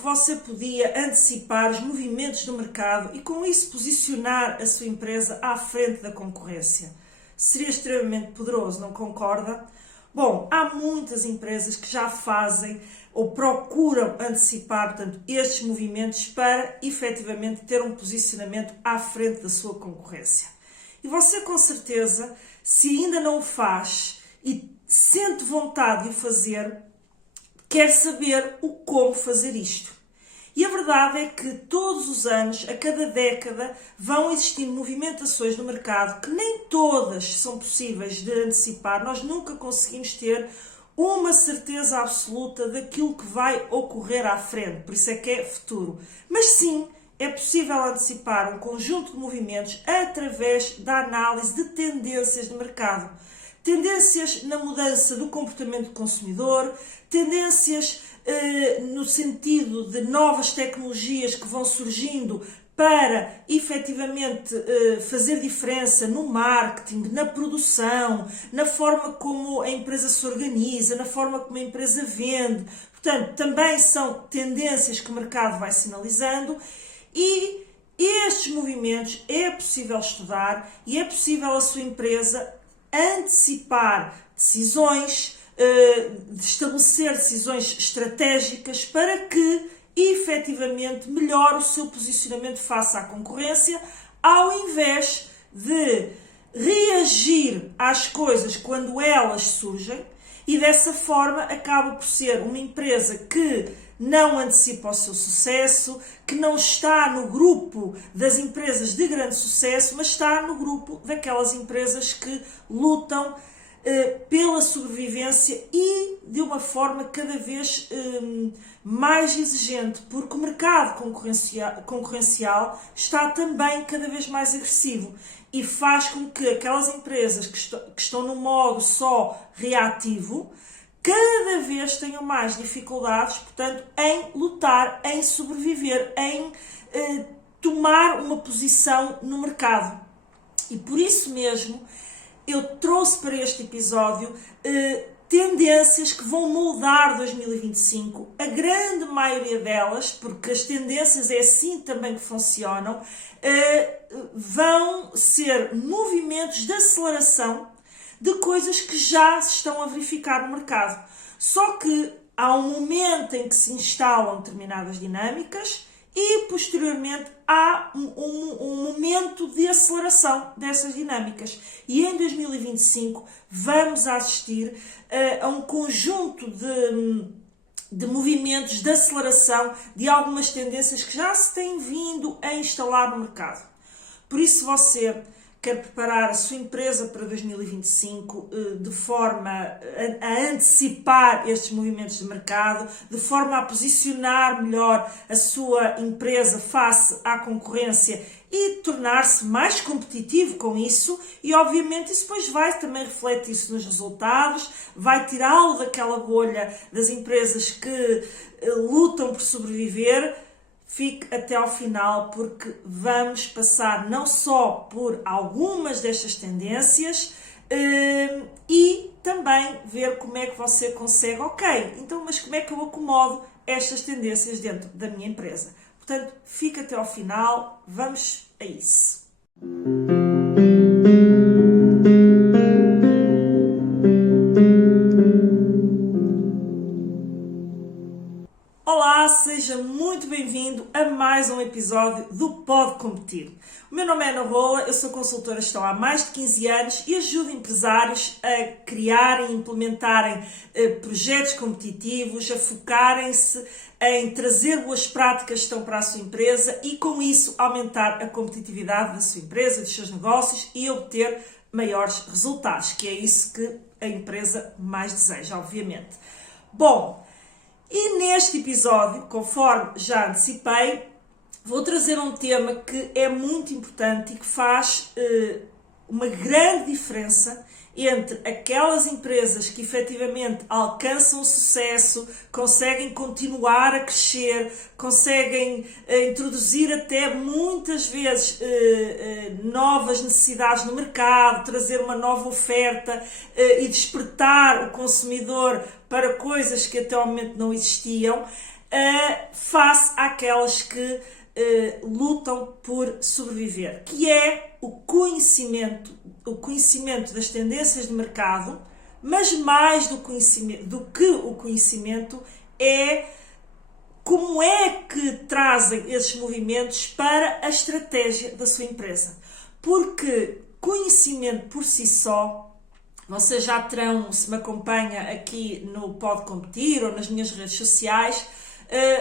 que você podia antecipar os movimentos do mercado e com isso posicionar a sua empresa à frente da concorrência. Seria extremamente poderoso, não concorda? Bom, há muitas empresas que já fazem ou procuram antecipar, portanto, estes movimentos para efetivamente ter um posicionamento à frente da sua concorrência. E você, com certeza, se ainda não o faz e sente vontade de o fazer, quer saber o como fazer isto. E a verdade é que todos os anos, a cada década, vão existindo movimentações no mercado que nem todas são possíveis de antecipar. Nós nunca conseguimos ter uma certeza absoluta daquilo que vai ocorrer à frente, por isso é que é futuro. Mas sim, é possível antecipar um conjunto de movimentos através da análise de tendências de mercado. Tendências na mudança do comportamento do consumidor, tendências no sentido de novas tecnologias que vão surgindo para efetivamente fazer diferença no marketing, na produção, na forma como a empresa se organiza, na forma como a empresa vende. Portanto, também são tendências que o mercado vai sinalizando e estes movimentos é possível estudar e é possível a sua empresa antecipar decisões, de estabelecer decisões estratégicas para que efetivamente melhore o seu posicionamento face à concorrência, ao invés de reagir às coisas quando elas surgem e dessa forma acaba por ser uma empresa que não antecipa o seu sucesso, que não está no grupo das empresas de grande sucesso, mas está no grupo daquelas empresas que lutam pela sobrevivência e de uma forma cada vez mais exigente, porque o mercado concorrencial está também cada vez mais agressivo e faz com que aquelas empresas que estão no modo só reativo cada vez tenham mais dificuldades, portanto, em lutar, em sobreviver, em tomar uma posição no mercado. E por isso mesmo eu trouxe para este episódio tendências que vão moldar 2025. A grande maioria delas, porque as tendências é assim também que funcionam, vão ser movimentos de aceleração de coisas que já se estão a verificar no mercado. Só que há um momento em que se instalam determinadas dinâmicas e, posteriormente, há um momento de aceleração dessas dinâmicas. E em 2025 vamos assistir a um conjunto de movimentos de aceleração de algumas tendências que já se têm vindo a instalar no mercado. Por isso, você quer preparar a sua empresa para 2025 de forma a antecipar estes movimentos de mercado, de forma a posicionar melhor a sua empresa face à concorrência e tornar-se mais competitivo com isso e, obviamente, isso depois vai também refletir-se nos resultados, vai tirá-lo daquela bolha das empresas que lutam por sobreviver. Fique até ao final porque vamos passar não só por algumas destas tendências e também ver como é que você consegue, então, mas como é que eu acomodo estas tendências dentro da minha empresa? Portanto, fique até ao final, vamos a isso. Olá, seja muito bem-vindo a mais um episódio do Pode Competir. O meu nome é Ana Rola, eu sou consultora de gestão há mais de 15 anos e ajudo empresários a criarem e implementarem projetos competitivos, a focarem-se em trazer boas práticas de gestão para a sua empresa e, com isso, aumentar a competitividade da sua empresa, dos seus negócios e obter maiores resultados, que é isso que a empresa mais deseja, obviamente. Bom, e neste episódio, conforme já antecipei, vou trazer um tema que é muito importante e que faz uma grande diferença entre aquelas empresas que efetivamente alcançam o sucesso, conseguem continuar a crescer, conseguem introduzir até muitas vezes novas necessidades no mercado, trazer uma nova oferta e despertar o consumidor para coisas que até ao momento não existiam, face àquelas que lutam por sobreviver, que é o conhecimento das tendências de mercado, mas mais do que o conhecimento é como é que trazem esses movimentos para a estratégia da sua empresa. Porque conhecimento por si só, vocês já terão, se me acompanha aqui no Pode Competir ou nas minhas redes sociais,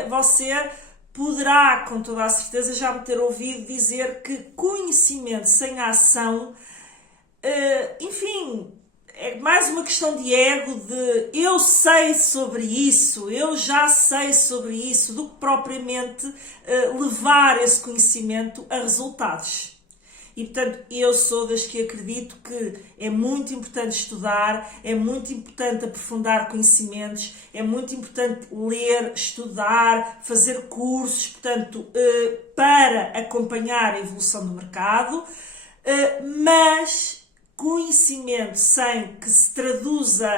você poderá, com toda a certeza, já me ter ouvido dizer que conhecimento sem ação, enfim, é mais uma questão de ego, de eu sei sobre isso, eu já sei sobre isso, do que propriamente levar esse conhecimento a resultados. E, portanto, eu sou das que acredito que é muito importante estudar, é muito importante aprofundar conhecimentos, é muito importante ler, estudar, fazer cursos, portanto, para acompanhar a evolução do mercado, mas conhecimento sem que se traduza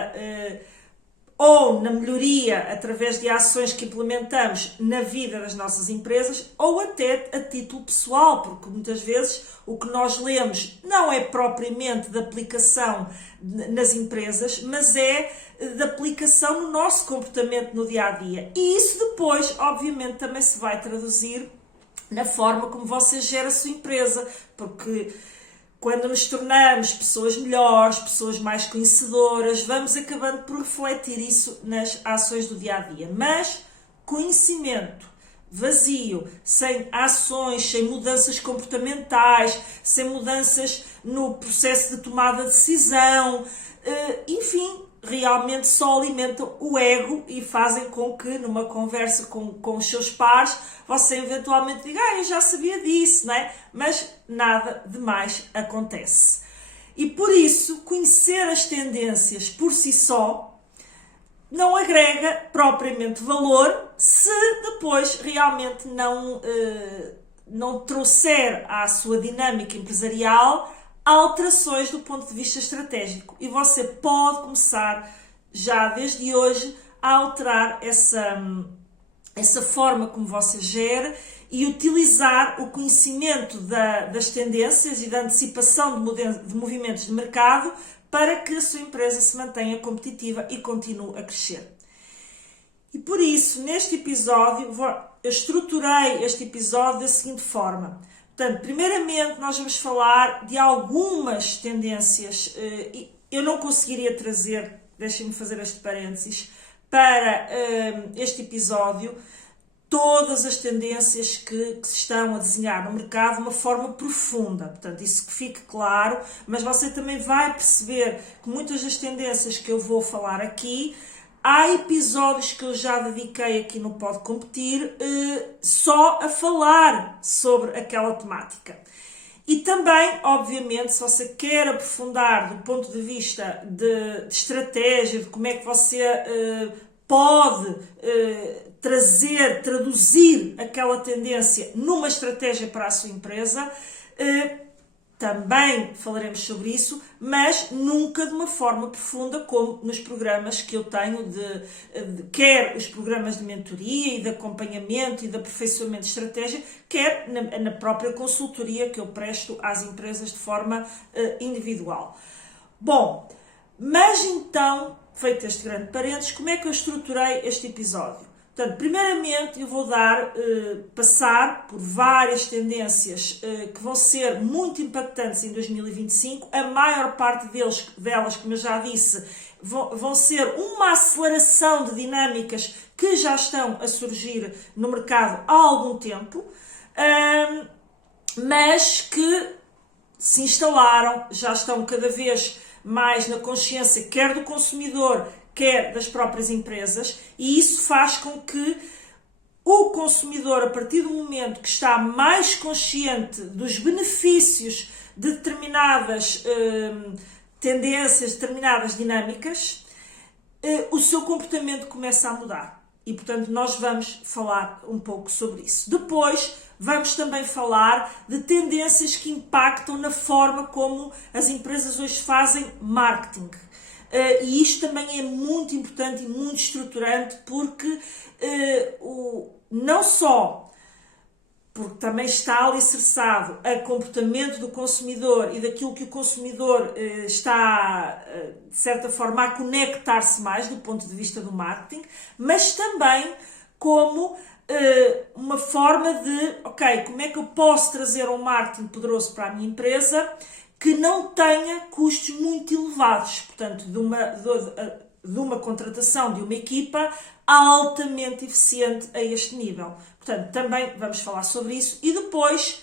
ou na melhoria através de ações que implementamos na vida das nossas empresas, ou até a título pessoal, porque muitas vezes o que nós lemos não é propriamente de aplicação nas empresas, mas é de aplicação no nosso comportamento no dia-a-dia. E isso depois, obviamente, também se vai traduzir na forma como você gera a sua empresa, porque quando nos tornamos pessoas melhores, pessoas mais conhecedoras, vamos acabando por refletir isso nas ações do dia-a-dia. Mas conhecimento vazio, sem ações, sem mudanças comportamentais, sem mudanças no processo de tomada de decisão, enfim, realmente só alimentam o ego e fazem com que numa conversa com os seus pares você eventualmente diga, eu já sabia disso, não é? Mas nada de mais acontece. E por isso, conhecer as tendências por si só não agrega propriamente valor se depois realmente não trouxer à sua dinâmica empresarial alterações do ponto de vista estratégico. E você pode começar já desde hoje a alterar essa forma como você gera e utilizar o conhecimento das tendências e da antecipação de movimentos de mercado para que a sua empresa se mantenha competitiva e continue a crescer. E por isso, neste episódio, eu estruturei este episódio da seguinte forma. Portanto, primeiramente nós vamos falar de algumas tendências, eu não conseguiria trazer, deixem-me fazer este parênteses, para este episódio, todas as tendências que se estão a desenhar no mercado de uma forma profunda. Portanto, isso que fique claro, mas você também vai perceber que muitas das tendências que eu vou falar aqui, há episódios que eu já dediquei aqui no Pode Competir só a falar sobre aquela temática. E também, obviamente, se você quer aprofundar do ponto de vista de estratégia, de como é que você pode traduzir aquela tendência numa estratégia para a sua empresa, também falaremos sobre isso, mas nunca de uma forma profunda como nos programas que eu tenho, quer os programas de mentoria e de acompanhamento e de aperfeiçoamento de estratégia, quer na própria consultoria que eu presto às empresas de forma individual. Bom, mas então, feito este grande parênteses, como é que eu estruturei este episódio? Portanto, primeiramente eu vou passar por várias tendências que vão ser muito impactantes em 2025. A maior parte delas, como eu já disse, vão ser uma aceleração de dinâmicas que já estão a surgir no mercado há algum tempo, mas que se instalaram, já estão cada vez mais na consciência, quer do consumidor, quer das próprias empresas, e isso faz com que o consumidor, a partir do momento que está mais consciente dos benefícios de determinadas tendências, determinadas dinâmicas, o seu comportamento começa a mudar. E, portanto, nós vamos falar um pouco sobre isso. Depois, vamos também falar de tendências que impactam na forma como as empresas hoje fazem marketing. E isto também é muito importante e muito estruturante, porque não só porque também está alicerçado a comportamento do consumidor e daquilo que o consumidor está, de certa forma, a conectar-se mais do ponto de vista do marketing, mas também como uma forma de, ok, como é que eu posso trazer um marketing poderoso para a minha empresa que não tenha custos muito elevados, portanto, de uma contratação de uma equipa altamente eficiente a este nível. Portanto, também vamos falar sobre isso. E depois,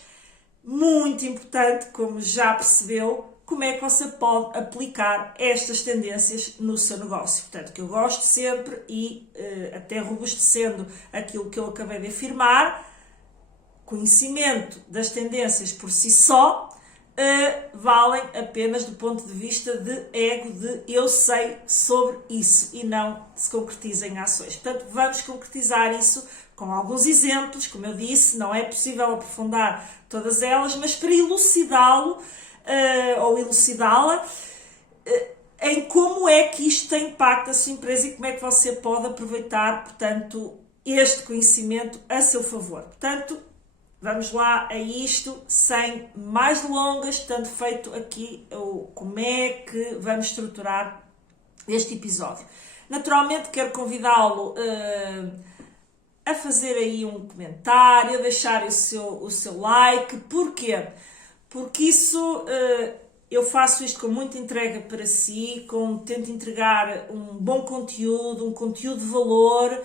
muito importante, como já percebeu, como é que você pode aplicar estas tendências no seu negócio. Portanto, que eu gosto sempre e até robustecendo aquilo que eu acabei de afirmar, conhecimento das tendências por si só, valem apenas do ponto de vista de ego, de eu sei sobre isso, e não se concretiza em ações. Portanto, vamos concretizar isso com alguns exemplos. Como eu disse, não é possível aprofundar todas elas, mas para elucidá-lo ou elucidá-la em como é que isto tem impacto na sua empresa e como é que você pode aproveitar, portanto, este conhecimento a seu favor. Portanto, vamos lá a isto, sem mais delongas, estando feito aqui como é que vamos estruturar este episódio. Naturalmente, quero convidá-lo a fazer aí um comentário, a deixar o seu like. Porquê? Porque isso, eu faço isto com muita entrega para si, tento entregar um bom conteúdo, um conteúdo de valor,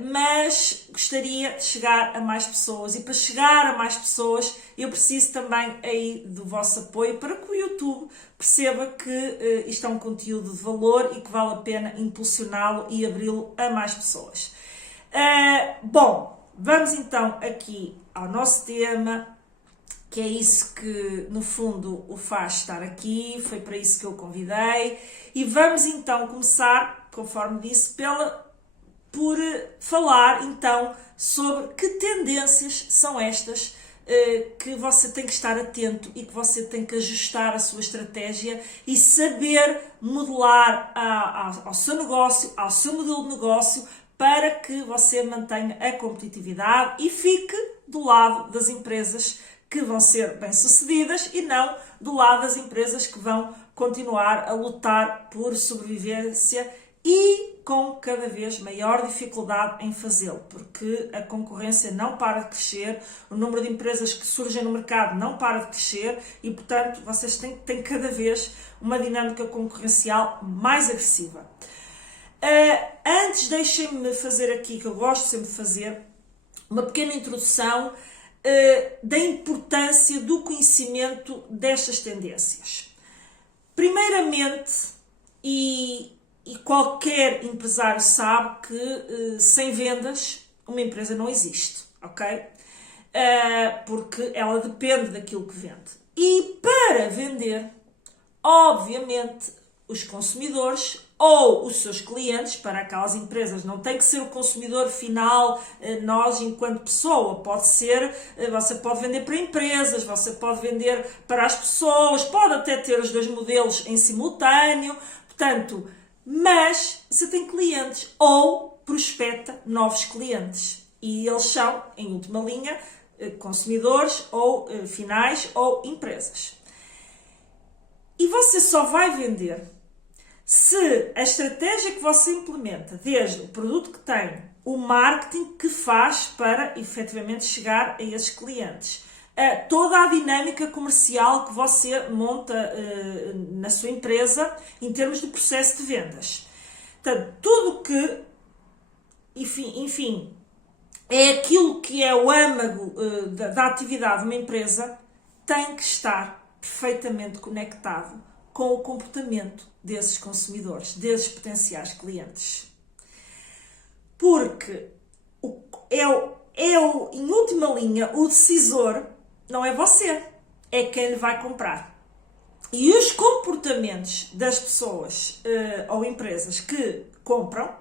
mas gostaria de chegar a mais pessoas. E para chegar a mais pessoas, eu preciso também aí do vosso apoio para que o YouTube perceba que isto é um conteúdo de valor e que vale a pena impulsioná-lo e abri-lo a mais pessoas. Bom, vamos então aqui ao nosso tema, que é isso que, no fundo, o faz estar aqui, foi para isso que eu o convidei. E vamos então começar, conforme disse, por falar então sobre que tendências são estas que você tem que estar atento e que você tem que ajustar a sua estratégia e saber modelar ao seu negócio, ao seu modelo de negócio, para que você mantenha a competitividade e fique do lado das empresas que vão ser bem-sucedidas e não do lado das empresas que vão continuar a lutar por sobrevivência e com cada vez maior dificuldade em fazê-lo, porque a concorrência não para de crescer, o número de empresas que surgem no mercado não para de crescer e, portanto, vocês têm cada vez uma dinâmica concorrencial mais agressiva. Antes, deixem-me fazer aqui, que eu gosto sempre de fazer, uma pequena introdução da importância do conhecimento destas tendências. Primeiramente, e qualquer empresário sabe que sem vendas uma empresa não existe, ok? Porque ela depende daquilo que vende. E para vender, obviamente, os consumidores ou os seus clientes, para aquelas empresas, não tem que ser o consumidor final, nós enquanto pessoa, você pode vender para empresas, você pode vender para as pessoas, pode até ter os dois modelos em simultâneo, portanto, mas você tem clientes ou prospecta novos clientes e eles são, em última linha, consumidores ou finais ou empresas. E você só vai vender se a estratégia que você implementa, desde o produto que tem, o marketing que faz para efetivamente chegar a esses clientes, toda a dinâmica comercial que você monta na sua empresa em termos de processo de vendas. Portanto, tudo que, enfim, é aquilo que é o âmago da atividade de uma empresa, tem que estar perfeitamente conectado com o comportamento desses consumidores, desses potenciais clientes. Porque em última linha, o decisor não é você, é quem lhe vai comprar. E os comportamentos das pessoas ou empresas que compram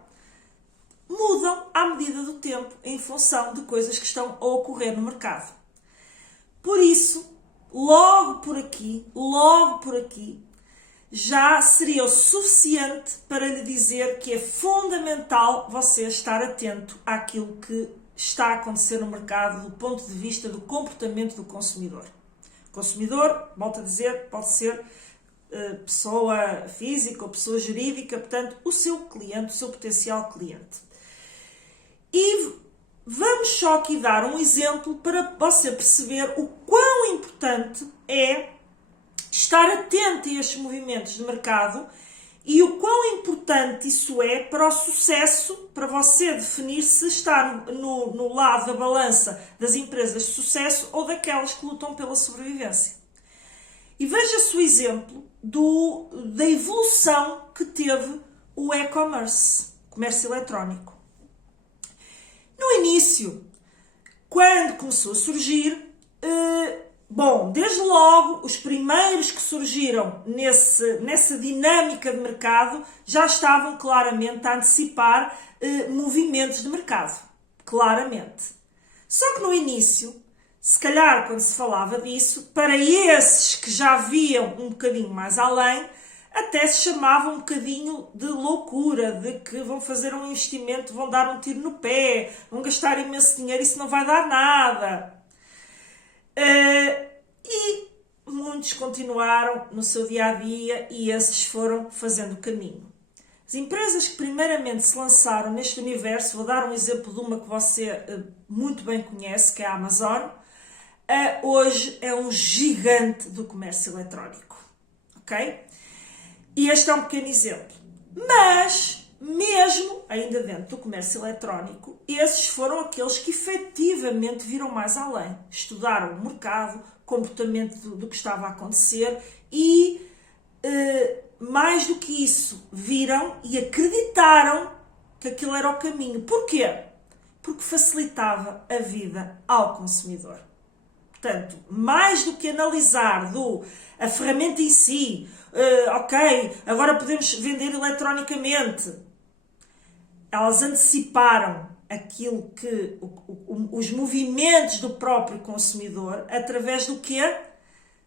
mudam à medida do tempo, em função de coisas que estão a ocorrer no mercado. Por isso, logo por aqui, já seria o suficiente para lhe dizer que é fundamental você estar atento àquilo que está a acontecer no mercado do ponto de vista do comportamento do consumidor. Consumidor, volto a dizer, pode ser pessoa física ou pessoa jurídica, portanto, o seu cliente, o seu potencial cliente. E vamos só aqui dar um exemplo para você perceber o quão importante é estar atento a estes movimentos de mercado e o quão importante isso é para o sucesso, para você definir se está no lado da balança das empresas de sucesso ou daquelas que lutam pela sobrevivência. E veja-se o exemplo da evolução que teve o e-commerce, comércio eletrónico. No início, quando começou a surgir, desde logo, os primeiros que surgiram nessa dinâmica de mercado já estavam claramente a antecipar movimentos de mercado. Claramente. Só que no início, se calhar quando se falava disso, para esses que já viam um bocadinho mais além, até se chamava um bocadinho de loucura, de que vão fazer um investimento, vão dar um tiro no pé, vão gastar imenso dinheiro e isso não vai dar nada. E muitos continuaram no seu dia-a-dia e esses foram fazendo o caminho. As empresas que primeiramente se lançaram neste universo, vou dar um exemplo de uma que você muito bem conhece, que é a Amazon, hoje é um gigante do comércio eletrónico. Ok? E este é um pequeno exemplo. Mas, mesmo ainda dentro do comércio eletrónico, esses foram aqueles que efetivamente viram mais além. Estudaram o mercado, o comportamento do que estava a acontecer e, mais do que isso, viram e acreditaram que aquilo era o caminho. Porquê? Porque facilitava a vida ao consumidor. Portanto, mais do que analisar a ferramenta em si, agora podemos vender eletronicamente. Elas anteciparam aquilo que os movimentos do próprio consumidor através do quê?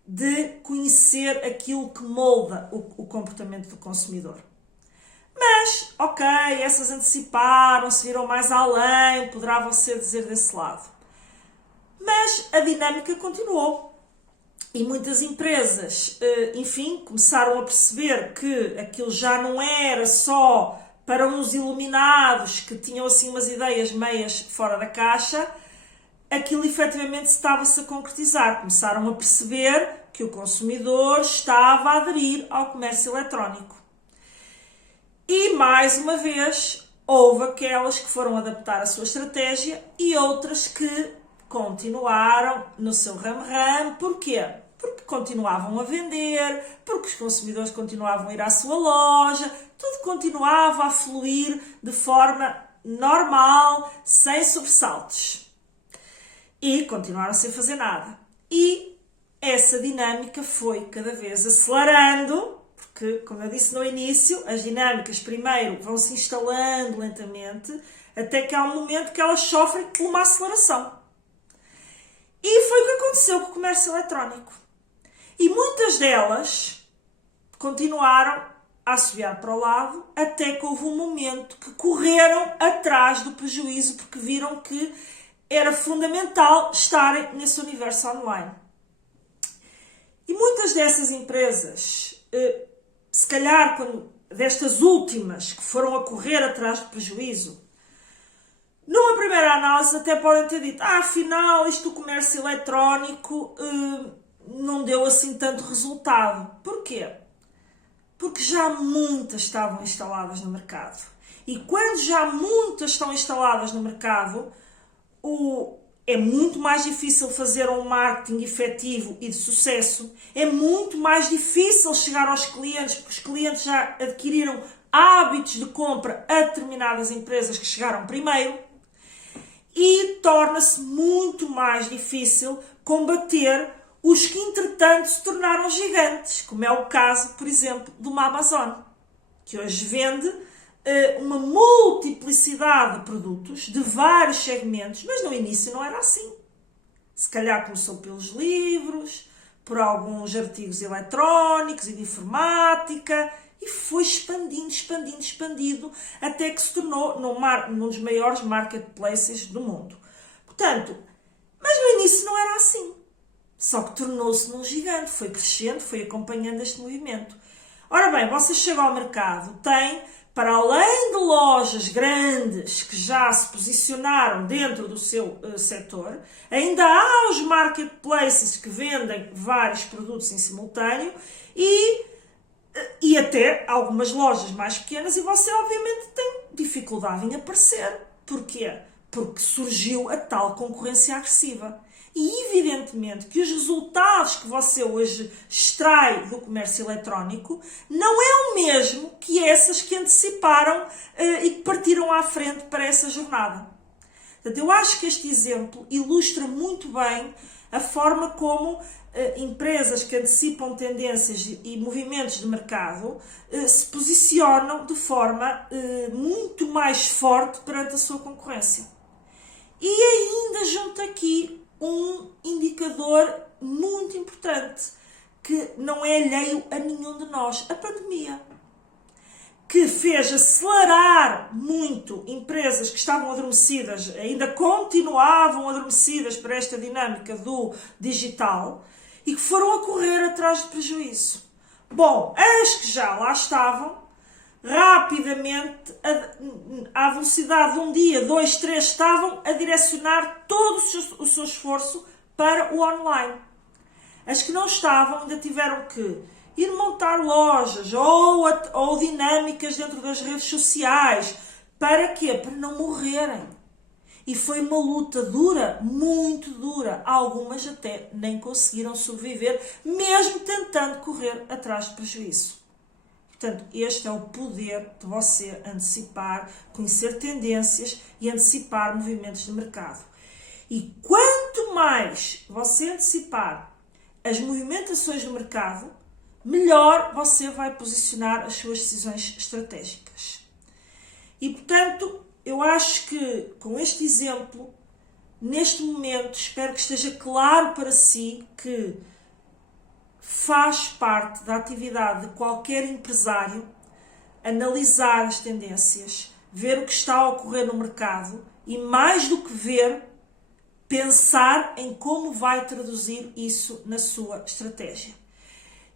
De conhecer aquilo que molda o comportamento do consumidor. Mas, essas anteciparam-se, viram mais além, poderá você dizer desse lado. Mas a dinâmica continuou. E muitas empresas, começaram a perceber que aquilo já não era só para uns iluminados que tinham assim umas ideias meias fora da caixa, aquilo efetivamente estava-se a concretizar. Começaram a perceber que o consumidor estava a aderir ao comércio eletrónico. E, mais uma vez, houve aquelas que foram adaptar a sua estratégia e outras que continuaram no seu ramo-ramo. Porquê? Porque continuavam a vender, porque os consumidores continuavam a ir à sua loja, tudo continuava a fluir de forma normal, sem sobressaltos. E continuaram sem fazer nada. E essa dinâmica foi cada vez acelerando, porque, como eu disse no início, as dinâmicas primeiro vão se instalando lentamente, até que há um momento que elas sofrem uma aceleração. E foi o que aconteceu com o comércio eletrónico. E muitas delas continuaram a assobiar para o lado, até que houve um momento que correram atrás do prejuízo, porque viram que era fundamental estarem nesse universo online. E muitas dessas empresas, se calhar destas últimas que foram a correr atrás do prejuízo, numa primeira análise até podem ter dito, afinal isto do comércio eletrónico não deu assim tanto resultado. Porquê? Porque já muitas estavam instaladas no mercado. E quando já muitas estão instaladas no mercado, é muito mais difícil fazer um marketing efetivo e de sucesso, é muito mais difícil chegar aos clientes, porque os clientes já adquiriram hábitos de compra a determinadas empresas que chegaram primeiro, e torna-se muito mais difícil combater os que, entretanto, se tornaram gigantes, como é o caso, por exemplo, de uma Amazon, que hoje vende uma multiplicidade de produtos de vários segmentos, mas no início não era assim. Se calhar começou pelos livros, por alguns artigos eletrónicos e de informática, e foi expandido, até que se tornou num dos maiores marketplaces do mundo. Portanto, mas no início não era assim. Só que tornou-se num gigante, foi crescendo, foi acompanhando este movimento. Ora bem, você chega ao mercado, tem, para além de lojas grandes que já se posicionaram dentro do seu setor, ainda há os marketplaces que vendem vários produtos em simultâneo e até algumas lojas mais pequenas, e você obviamente tem dificuldade em aparecer. Porquê? Porque surgiu a tal concorrência agressiva. E evidentemente que os resultados que você hoje extrai do comércio eletrónico não é o mesmo que essas que anteciparam e que partiram à frente para essa jornada. Portanto, eu acho que este exemplo ilustra muito bem a forma como empresas que antecipam tendências e movimentos de mercado se posicionam de forma muito mais forte perante a sua concorrência. E ainda junto aqui um indicador muito importante, que não é alheio a nenhum de nós, a pandemia, que fez acelerar muito empresas que estavam adormecidas, ainda continuavam adormecidas para esta dinâmica do digital, e que foram a correr atrás de prejuízo. Bom, as que já lá estavam, rapidamente, à velocidade de um dia, 2, 3, estavam a direcionar todo o seu esforço para o online. As que não estavam ainda tiveram que ir montar lojas ou dinâmicas dentro das redes sociais. Para quê? Para não morrerem. E foi uma luta dura, muito dura. Algumas até nem conseguiram sobreviver, mesmo tentando correr atrás de prejuízo. Portanto, este é o poder de você antecipar, conhecer tendências e antecipar movimentos de mercado. E quanto mais você antecipar as movimentações do mercado, melhor você vai posicionar as suas decisões estratégicas. E, portanto, eu acho que com este exemplo, neste momento, espero que esteja claro para si que faz parte da atividade de qualquer empresário analisar as tendências, ver o que está a ocorrer no mercado e, mais do que ver, pensar em como vai traduzir isso na sua estratégia.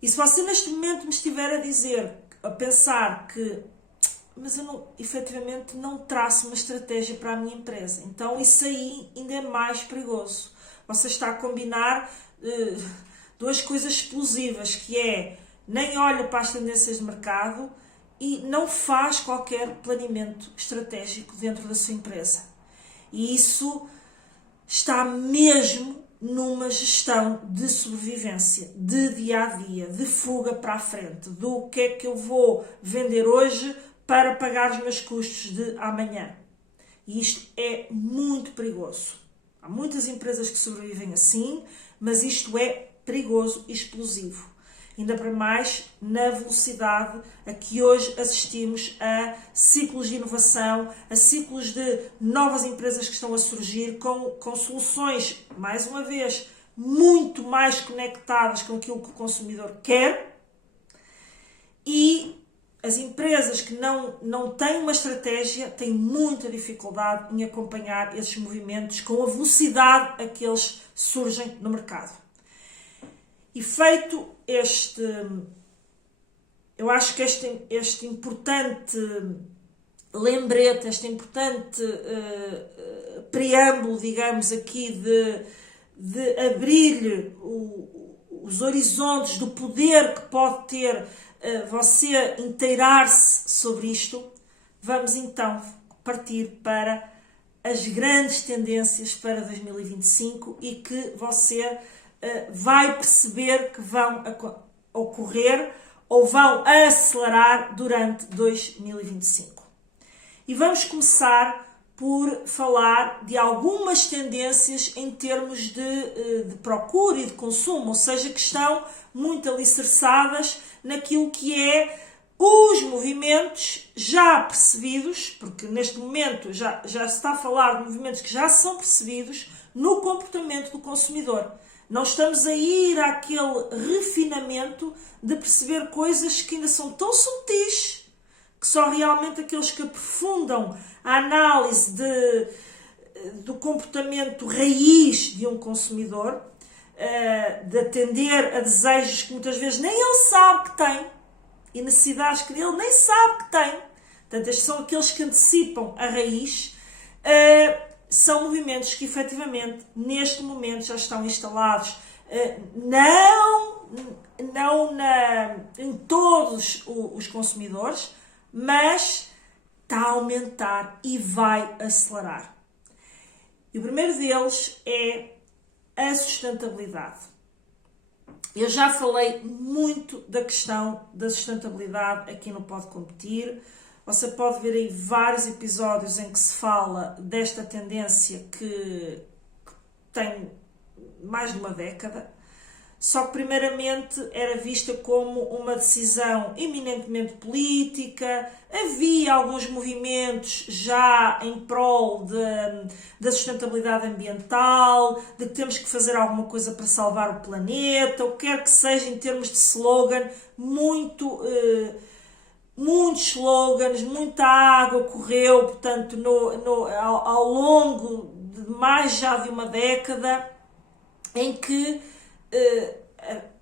E se você neste momento me estiver a pensar que mas eu efetivamente não traço uma estratégia para a minha empresa, então isso aí ainda é mais perigoso. Você está a combinar duas coisas explosivas, que é nem olha para as tendências de mercado e não faz qualquer planeamento estratégico dentro da sua empresa. E isso está mesmo numa gestão de sobrevivência, de dia a dia, de fuga para a frente, do que é que eu vou vender hoje para pagar os meus custos de amanhã. E isto é muito perigoso. Há muitas empresas que sobrevivem assim, mas isto é perigoso e explosivo. Ainda para mais na velocidade a que hoje assistimos a ciclos de inovação, a ciclos de novas empresas que estão a surgir com soluções, mais uma vez, muito mais conectadas com aquilo que o consumidor quer, e as empresas que não têm uma estratégia têm muita dificuldade em acompanhar esses movimentos com a velocidade a que eles surgem no mercado. E feito eu acho que este importante lembrete, este importante preâmbulo, digamos aqui, de abrir-lhe os horizontes do poder que pode ter você inteirar-se sobre isto, vamos então partir para as grandes tendências para 2025 e que você vai perceber que vão ocorrer ou vão acelerar durante 2025. E vamos começar por falar de algumas tendências em termos de procura e de consumo, ou seja, que estão muito alicerçadas naquilo que é os movimentos já percebidos, porque neste momento já se está a falar de movimentos que já são percebidos no comportamento do consumidor. Não estamos a ir àquele refinamento de perceber coisas que ainda são tão subtis que só realmente aqueles que aprofundam a análise do comportamento raiz de um consumidor, de atender a desejos que muitas vezes nem ele sabe que tem e necessidades que ele nem sabe que tem. Portanto, estes são aqueles que antecipam a raiz. São movimentos que efetivamente neste momento já estão instalados, não em todos os consumidores, mas está a aumentar e vai acelerar. E o primeiro deles é a sustentabilidade. Eu já falei muito da questão da sustentabilidade aqui no Pode Competir. Você pode ver aí vários episódios em que se fala desta tendência que tem mais de uma década. Só que primeiramente era vista como uma decisão eminentemente política. Havia alguns movimentos já em prol da sustentabilidade ambiental, de que temos que fazer alguma coisa para salvar o planeta, o que quer que seja em termos de slogan, muitos slogans, muita água correu, portanto, ao longo de mais já de uma década, em que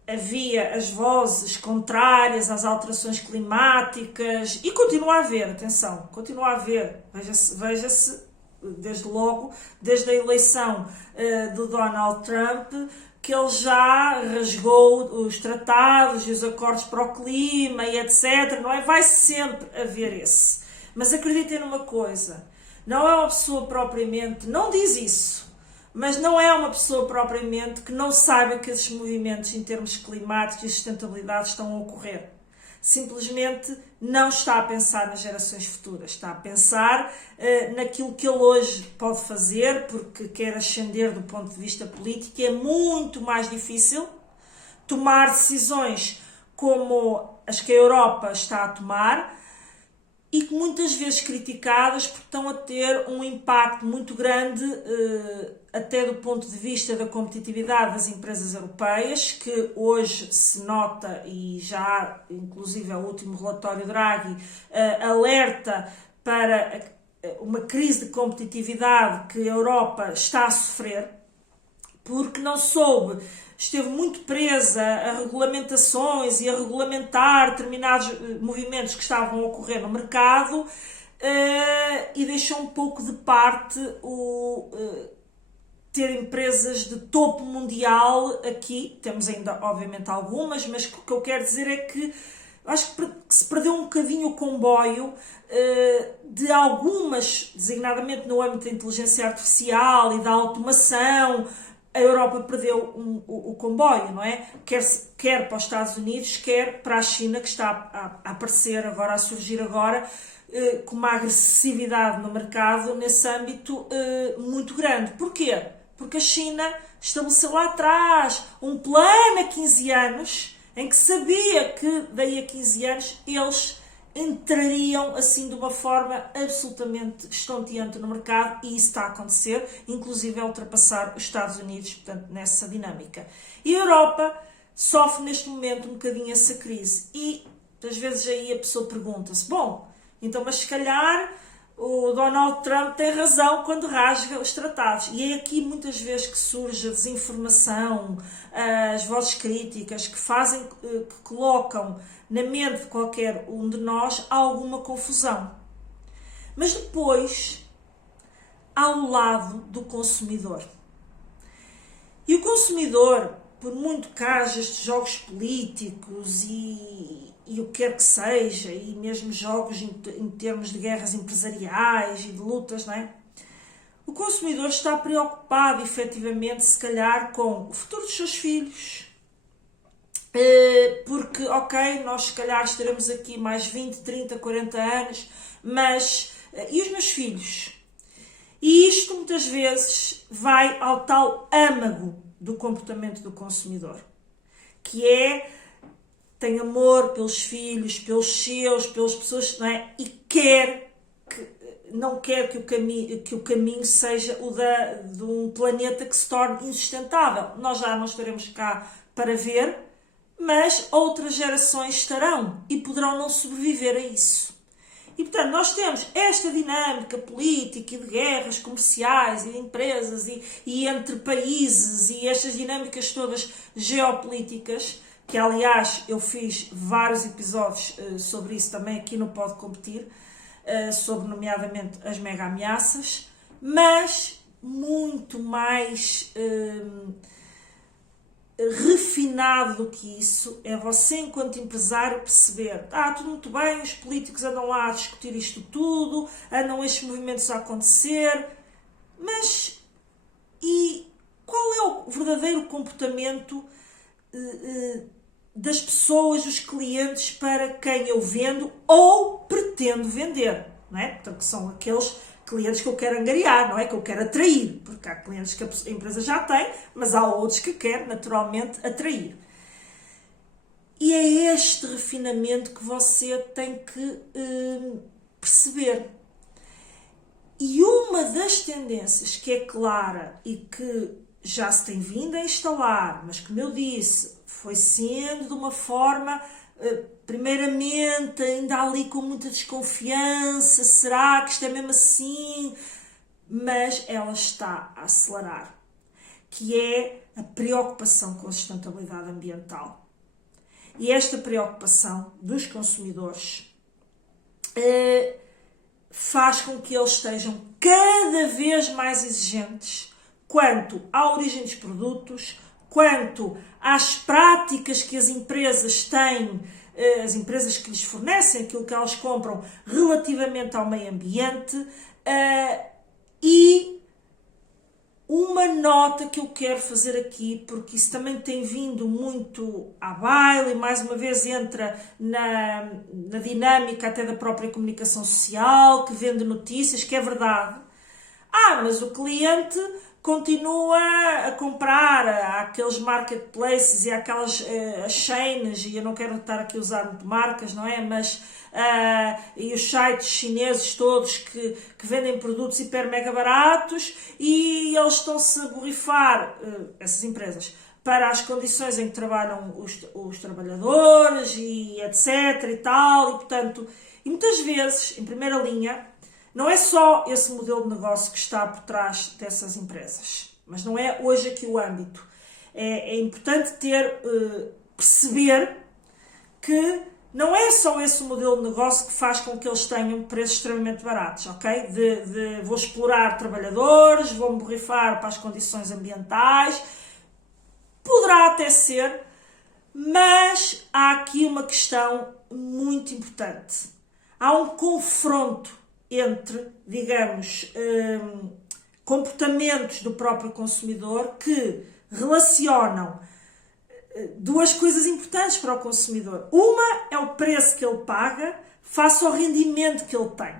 havia as vozes contrárias às alterações climáticas, e continua a haver, atenção, continua a haver, veja-se desde logo, desde a eleição do Donald Trump, que ele já rasgou os tratados e os acordos para o clima e etc. Não é? Vai sempre haver esse. Mas acreditem numa coisa, não é uma pessoa propriamente, não diz isso, mas não é uma pessoa propriamente que não saiba que esses movimentos em termos climáticos e sustentabilidade estão a ocorrer. Simplesmente não está a pensar nas gerações futuras, está a pensar naquilo que ele hoje pode fazer, porque quer ascender do ponto de vista político. É muito mais difícil tomar decisões como as que a Europa está a tomar, e que muitas vezes criticadas porque estão a ter um impacto muito grande, até do ponto de vista da competitividade das empresas europeias, que hoje se nota, e já inclusive o último relatório Draghi alerta para uma crise de competitividade que a Europa está a sofrer, porque não soube, esteve muito presa a regulamentações e a regulamentar determinados movimentos que estavam a ocorrer no mercado, e deixou um pouco de parte ter empresas de topo mundial. Aqui temos ainda obviamente algumas, mas o que eu quero dizer é que acho que se perdeu um bocadinho o comboio de algumas, designadamente no âmbito da inteligência artificial e da automação. A Europa perdeu o comboio, não é? Quer para os Estados Unidos, quer para a China, que está a aparecer agora, a surgir agora, com uma agressividade no mercado nesse âmbito muito grande. Porquê? Porque a China estabeleceu lá atrás um plano a 15 anos, em que sabia que daí a 15 anos eles entrariam assim de uma forma absolutamente estonteante no mercado, e isso está a acontecer, inclusive a ultrapassar os Estados Unidos, portanto, nessa dinâmica. E a Europa sofre neste momento um bocadinho essa crise, e às vezes aí a pessoa pergunta-se, bom, então mas se calhar o Donald Trump tem razão quando rasga os tratados. E é aqui muitas vezes que surge a desinformação, as vozes críticas que colocam na mente de qualquer um de nós alguma confusão. Mas depois há o lado do consumidor. E o consumidor, por muito que haja estes jogos políticos e o que quer que seja, e mesmo jogos em termos de guerras empresariais e de lutas, não é? O consumidor está preocupado, efetivamente, se calhar, com o futuro dos seus filhos, porque, ok, nós se calhar estaremos aqui mais 20, 30, 40 anos, mas e os meus filhos? E isto muitas vezes vai ao tal âmago do comportamento do consumidor, que é, tem amor pelos filhos, pelos seus, pelas pessoas, não é? E quer não quer que o caminho seja o de um planeta que se torne insustentável. Nós já não estaremos cá para ver, mas outras gerações estarão e poderão não sobreviver a isso. E, portanto, nós temos esta dinâmica política e de guerras comerciais e de empresas e entre países e estas dinâmicas todas geopolíticas, que, aliás, eu fiz vários episódios sobre isso também aqui no Pode Competir, sobre, nomeadamente, as mega ameaças, mas muito mais refinado do que isso é você, enquanto empresário, perceber: tudo muito bem, os políticos andam lá a discutir isto tudo, andam estes movimentos a acontecer, mas e qual é o verdadeiro comportamento das pessoas, dos clientes para quem eu vendo ou pretendo vender, não é? Portanto, são aqueles clientes que eu quero angariar, não é? Que eu quero atrair, porque há clientes que a empresa já tem, mas há outros que quer naturalmente atrair. E é este refinamento que você tem que perceber. E uma das tendências que é clara e que já se tem vindo a instalar, mas como eu disse, foi sendo de uma forma, primeiramente, ainda ali com muita desconfiança, será que isto é mesmo assim? Mas ela está a acelerar, que é a preocupação com a sustentabilidade ambiental. E esta preocupação dos consumidores faz com que eles estejam cada vez mais exigentes quanto à origem dos produtos, quanto às práticas que as empresas têm, as empresas que lhes fornecem aquilo que elas compram relativamente ao meio ambiente. E uma nota que eu quero fazer aqui, porque isso também tem vindo muito à baila e mais uma vez entra na dinâmica até da própria comunicação social, que vende notícias, que é verdade. Mas o cliente continua a comprar aqueles marketplaces e aquelas chains, e eu não quero estar aqui a usar muito marcas, não é? Mas e os sites chineses todos que vendem produtos hiper mega baratos, e eles estão-se a borrifar, essas empresas, para as condições em que trabalham os trabalhadores e etc e tal, e portanto, e muitas vezes, em primeira linha, não é só esse modelo de negócio que está por trás dessas empresas, mas não é hoje aqui o âmbito. É importante perceber que não é só esse o modelo de negócio que faz com que eles tenham preços extremamente baratos, ok? Vou explorar trabalhadores, vou-me borrifar para as condições ambientais. Poderá até ser, mas há aqui uma questão muito importante. Há um confronto entre, digamos, comportamentos do próprio consumidor que relacionam duas coisas importantes para o consumidor. Uma é o preço que ele paga face ao rendimento que ele tem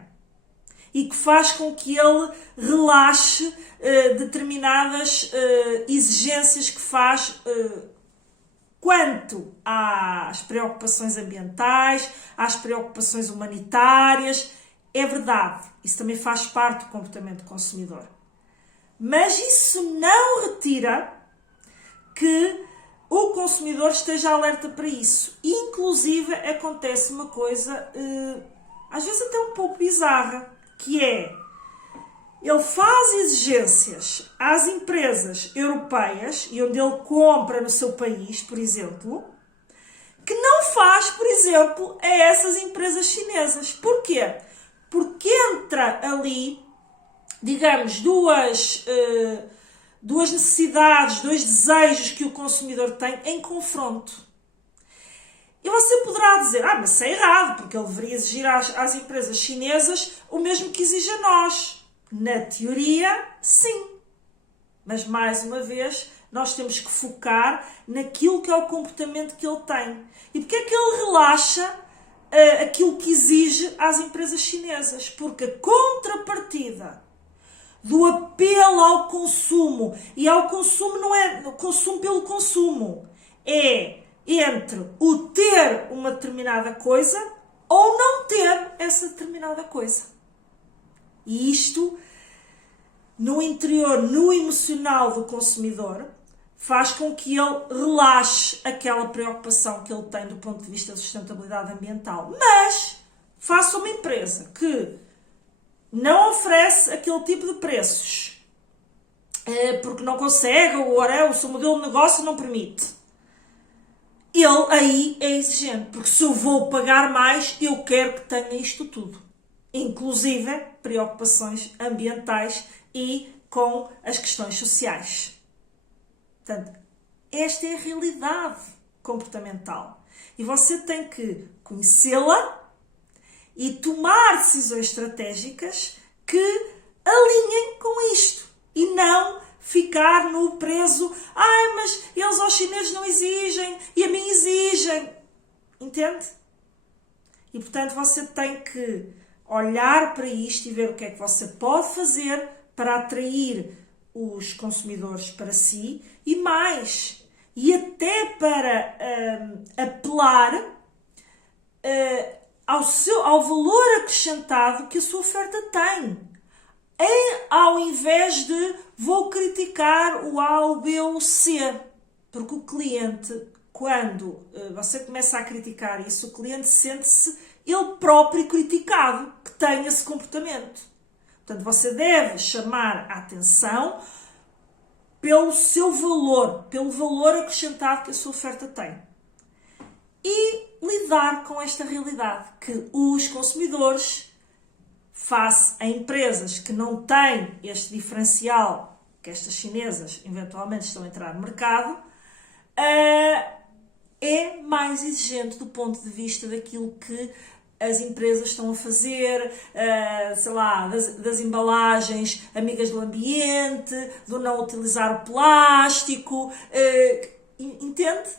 e que faz com que ele relaxe determinadas exigências que faz quanto às preocupações ambientais, às preocupações humanitárias. É verdade, isso também faz parte do comportamento do consumidor. Mas isso não retira que o consumidor esteja alerta para isso. Inclusive, acontece uma coisa, às vezes até um pouco bizarra, que é: ele faz exigências às empresas europeias, e onde ele compra no seu país, por exemplo, que não faz, por exemplo, a essas empresas chinesas. Porquê? Porque entra ali, digamos, duas necessidades, dois desejos que o consumidor tem em confronto. E você poderá dizer: mas isso é errado, porque ele deveria exigir às empresas chinesas o mesmo que exige a nós. Na teoria, sim. Mas, mais uma vez, nós temos que focar naquilo que é o comportamento que ele tem. E porque é que ele relaxa aquilo que exige às empresas chinesas? Porque a contrapartida do apelo ao consumo, e ao consumo não é consumo pelo consumo, é entre o ter uma determinada coisa ou não ter essa determinada coisa. E isto, no interior, no emocional do consumidor, faz com que ele relaxe aquela preocupação que ele tem do ponto de vista da sustentabilidade ambiental. Mas, faça uma empresa que não oferece aquele tipo de preços, porque não consegue, ou o seu modelo de negócio não permite. Ele aí é exigente, porque se eu vou pagar mais, eu quero que tenha isto tudo. Inclusive preocupações ambientais e com as questões sociais. Portanto, esta é a realidade comportamental. E você tem que conhecê-la e tomar decisões estratégicas que alinhem com isto. E não ficar no preso, mas eles aos chineses não exigem e a mim exigem. Entende? E portanto você tem que olhar para isto e ver o que é que você pode fazer para atrair os consumidores para si e mais, e até para apelar ao valor acrescentado que a sua oferta tem. Ao invés de vou criticar o A, o B ou o C. Porque o cliente, quando você começa a criticar isso, o cliente sente-se ele próprio criticado, que tem esse comportamento. Portanto, você deve chamar a atenção pelo seu valor, pelo valor acrescentado que a sua oferta tem. E lidar com esta realidade, que os consumidores, face a empresas que não têm este diferencial que estas chinesas eventualmente estão a entrar no mercado, é mais exigente do ponto de vista daquilo que as empresas estão a fazer, sei lá, das embalagens amigas do ambiente, do não utilizar o plástico, entende?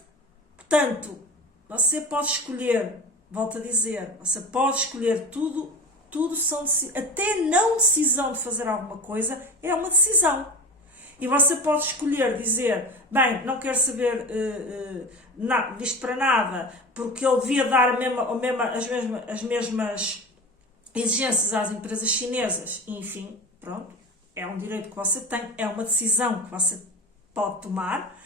Portanto, você pode escolher, volto a dizer, você pode escolher tudo são até não decisão de fazer alguma coisa é uma decisão. E você pode escolher dizer, bem, não quero saber disto para nada, porque ele devia dar as mesmas exigências às empresas chinesas. E, enfim, pronto, é um direito que você tem, é uma decisão que você pode tomar.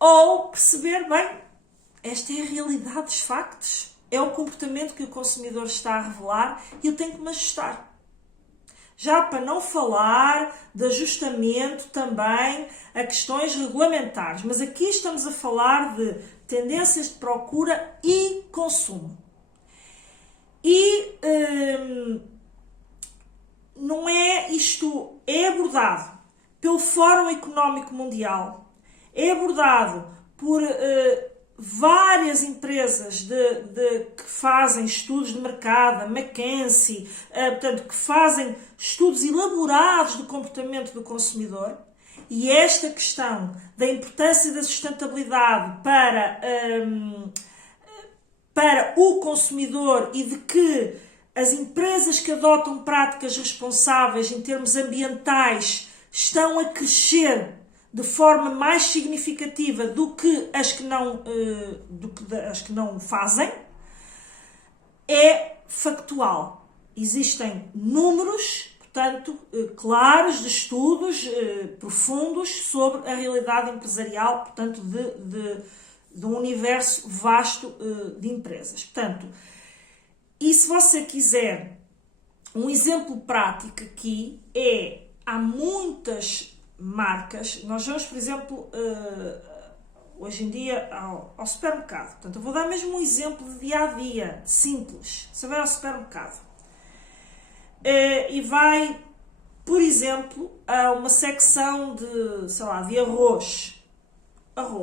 Ou perceber, bem, esta é a realidade dos factos. É o comportamento que o consumidor está a revelar e eu tenho que me ajustar. Já para não falar de ajustamento também a questões regulamentares, mas aqui estamos a falar de tendências de procura e consumo. E não é isto, é abordado pelo Fórum Económico Mundial, é abordado por várias empresas que fazem estudos de mercado, a McKinsey, portanto, que fazem estudos elaborados do comportamento do consumidor, e esta questão da importância da sustentabilidade para o consumidor e de que as empresas que adotam práticas responsáveis em termos ambientais estão a crescer de forma mais significativa do que as que não fazem, é factual. Existem números, portanto, claros de estudos profundos sobre a realidade empresarial, portanto, de um universo vasto de empresas. Portanto, e se você quiser um exemplo prático aqui, há muitas marcas. Nós vamos, por exemplo, hoje em dia ao supermercado. Portanto, eu vou dar mesmo um exemplo de dia a dia, simples. Você vai ao supermercado e vai, por exemplo, a uma secção de, sei lá, de arroz.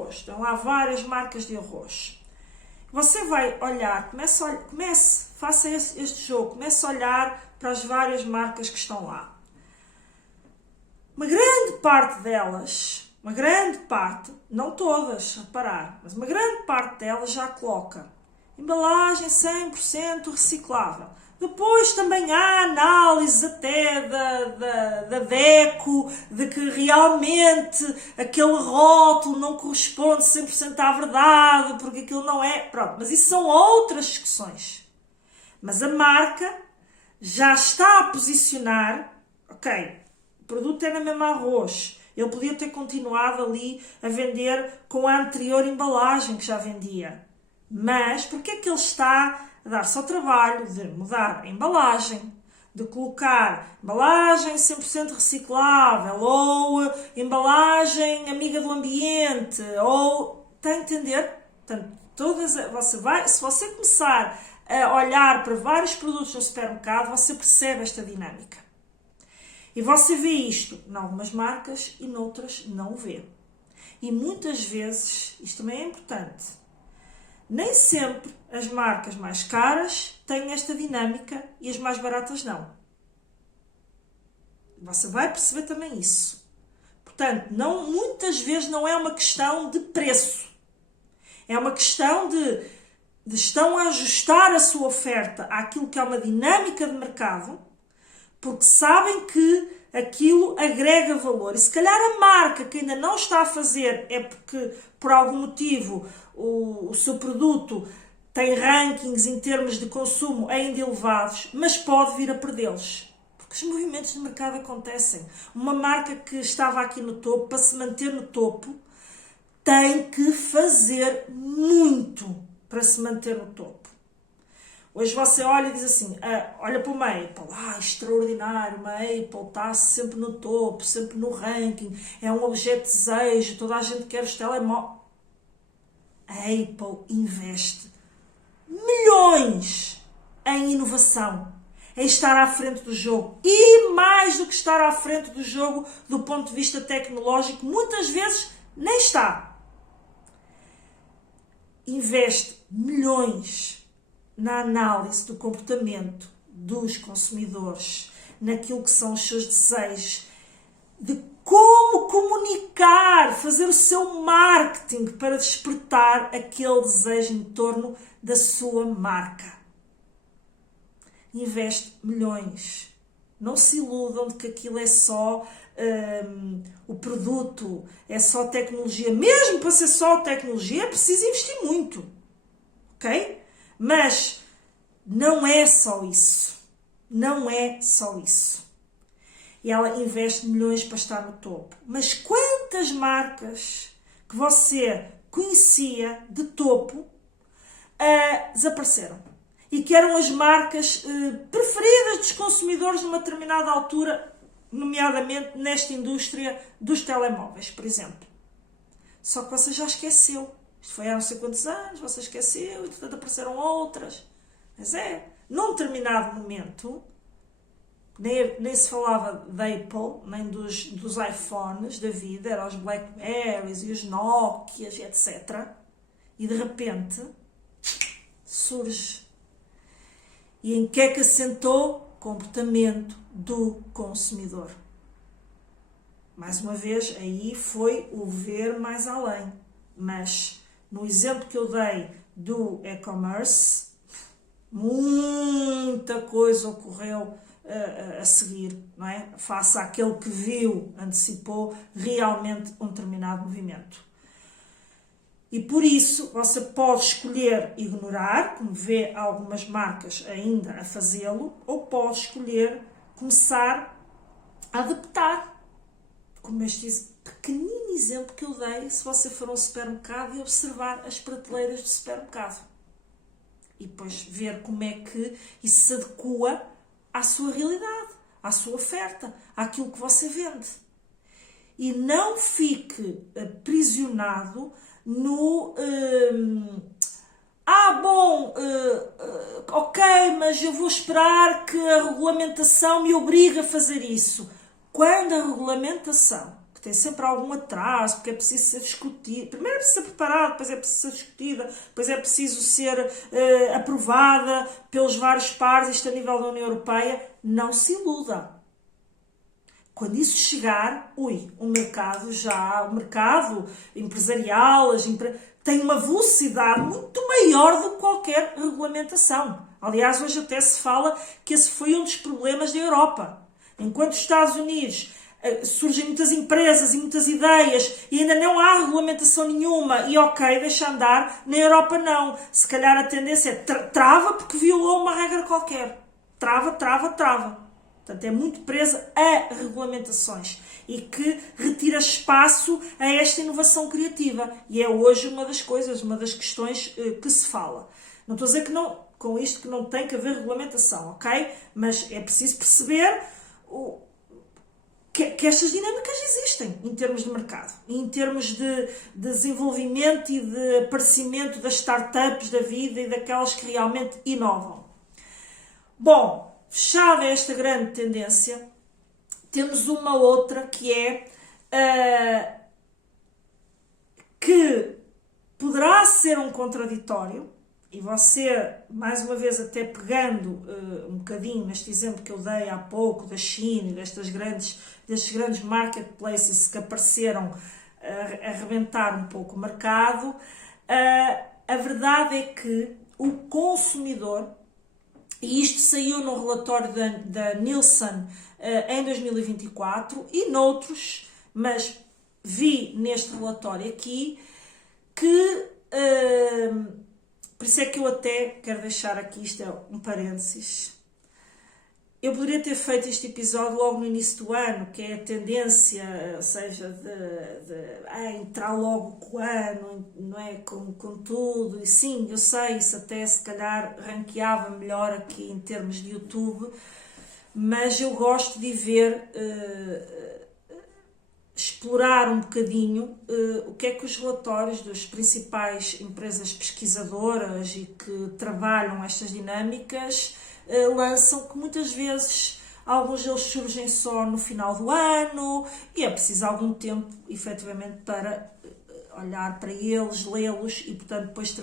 Estão lá várias marcas de arroz. Você vai olhar, faça este jogo, comece a olhar para as várias marcas que estão lá. Uma grande parte delas, não todas, reparar, mas uma grande parte delas já coloca embalagem 100% reciclável. Depois também há análises até da DECO, de que realmente aquele rótulo não corresponde 100% à verdade, porque aquilo não é... Pronto, mas isso são outras discussões. Mas a marca já está a posicionar, ok, o produto é na mesma arroz, ele podia ter continuado ali a vender com a anterior embalagem que já vendia. Mas porque é que ele está a dar-se ao trabalho de mudar a embalagem, de colocar embalagem 100% reciclável ou embalagem amiga do ambiente, ou está a entender? Portanto, se você começar a olhar para vários produtos no supermercado, você percebe esta dinâmica. E você vê isto em algumas marcas e noutras não o vê. E muitas vezes, isto também é importante, nem sempre as marcas mais caras têm esta dinâmica e as mais baratas não. Você vai perceber também isso. Portanto, muitas vezes não é uma questão de preço. É uma questão de estão a ajustar a sua oferta àquilo que é uma dinâmica de mercado, porque sabem que aquilo agrega valor. E se calhar a marca que ainda não está a fazer é porque, por algum motivo, o seu produto tem rankings em termos de consumo ainda elevados, mas pode vir a perdê-los. Porque os movimentos de mercado acontecem. Uma marca que estava aqui no topo, para se manter no topo, tem que fazer muito para se manter no topo. Hoje você olha e diz assim, olha para uma Apple, extraordinário, uma Apple está sempre no topo, sempre no ranking, é um objeto de desejo, toda a gente quer os telemóveis. A Apple investe milhões em inovação, em estar à frente do jogo, e mais do que estar à frente do jogo do ponto de vista tecnológico, muitas vezes nem está. Investe milhões na análise do comportamento dos consumidores, naquilo que são os seus desejos, de como comunicar, fazer o seu marketing para despertar aquele desejo em torno da sua marca. Investe milhões. Não se iludam de que aquilo é só o produto, é só tecnologia. Mesmo para ser só tecnologia é preciso investir muito. Ok? Mas não é só isso. Não é só isso. E ela investe milhões para estar no topo. Mas quantas marcas que você conhecia de topo desapareceram? E que eram as marcas preferidas dos consumidores numa determinada altura, nomeadamente nesta indústria dos telemóveis, por exemplo. Só que você já esqueceu. Isto foi há não sei quantos anos, você esqueceu e portanto apareceram outras. Mas num determinado momento, nem se falava da Apple, nem dos iPhones da vida, eram os Blackberries e os Nokias, etc. E de repente surge. E em que é que assentou? Comportamento do consumidor. Mais uma vez, aí foi o ver mais além. Mas no exemplo que eu dei do e-commerce, muita coisa ocorreu a seguir, não é? Face àquele que viu, antecipou realmente um determinado movimento. E por isso você pode escolher ignorar, como vê algumas marcas ainda a fazê-lo, ou pode escolher começar a adaptar. Como este pequenino exemplo que eu dei, se você for a um supermercado e observar as prateleiras do supermercado. E depois ver como é que isso se adequa à sua realidade, à sua oferta, àquilo que você vende. E não fique aprisionado no ok, mas eu vou esperar que a regulamentação me obrigue a fazer isso. Quando a regulamentação, que tem sempre algum atraso, porque é preciso ser discutida, primeiro é preciso ser preparada, depois é preciso ser discutida, depois é preciso ser aprovada pelos vários pares, isto a nível da União Europeia, não se iluda. Quando isso chegar, o mercado empresarial, tem uma velocidade muito maior do que qualquer regulamentação. Aliás, hoje até se fala que esse foi um dos problemas da Europa. Enquanto os Estados Unidos surgem muitas empresas e muitas ideias e ainda não há regulamentação nenhuma e deixa andar, na Europa não. Se calhar a tendência é trava porque violou uma regra qualquer. trava. Portanto, é muito presa a regulamentações e que retira espaço a esta inovação criativa. E é hoje uma das coisas, uma das questões que se fala. Não estou a dizer que não, com isto que não tem que haver regulamentação, ok? Mas é preciso perceber que estas dinâmicas existem em termos de mercado, em termos de desenvolvimento e de aparecimento das startups da vida e daquelas que realmente inovam. Bom, fechada esta grande tendência, temos uma outra que é que poderá ser um contraditório, e você, mais uma vez, até pegando um bocadinho neste exemplo que eu dei há pouco da China e destes grandes marketplaces que apareceram a arrebentar um pouco o mercado, a verdade é que o consumidor, e isto saiu no relatório da Nielsen em 2024 e noutros, mas vi neste relatório aqui que, por isso é que eu até quero deixar aqui, isto é um parênteses, eu poderia ter feito este episódio logo no início do ano, que é a tendência, ou seja, de entrar logo com o ano, não é? Com tudo, e sim, eu sei, isso até se calhar ranqueava melhor aqui em termos de YouTube, mas eu gosto de ver, explorar um bocadinho o que é que os relatórios das principais empresas pesquisadoras e que trabalham estas dinâmicas lançam, que muitas vezes alguns deles surgem só no final do ano e é preciso algum tempo, efetivamente, para olhar para eles, lê-los e, portanto, depois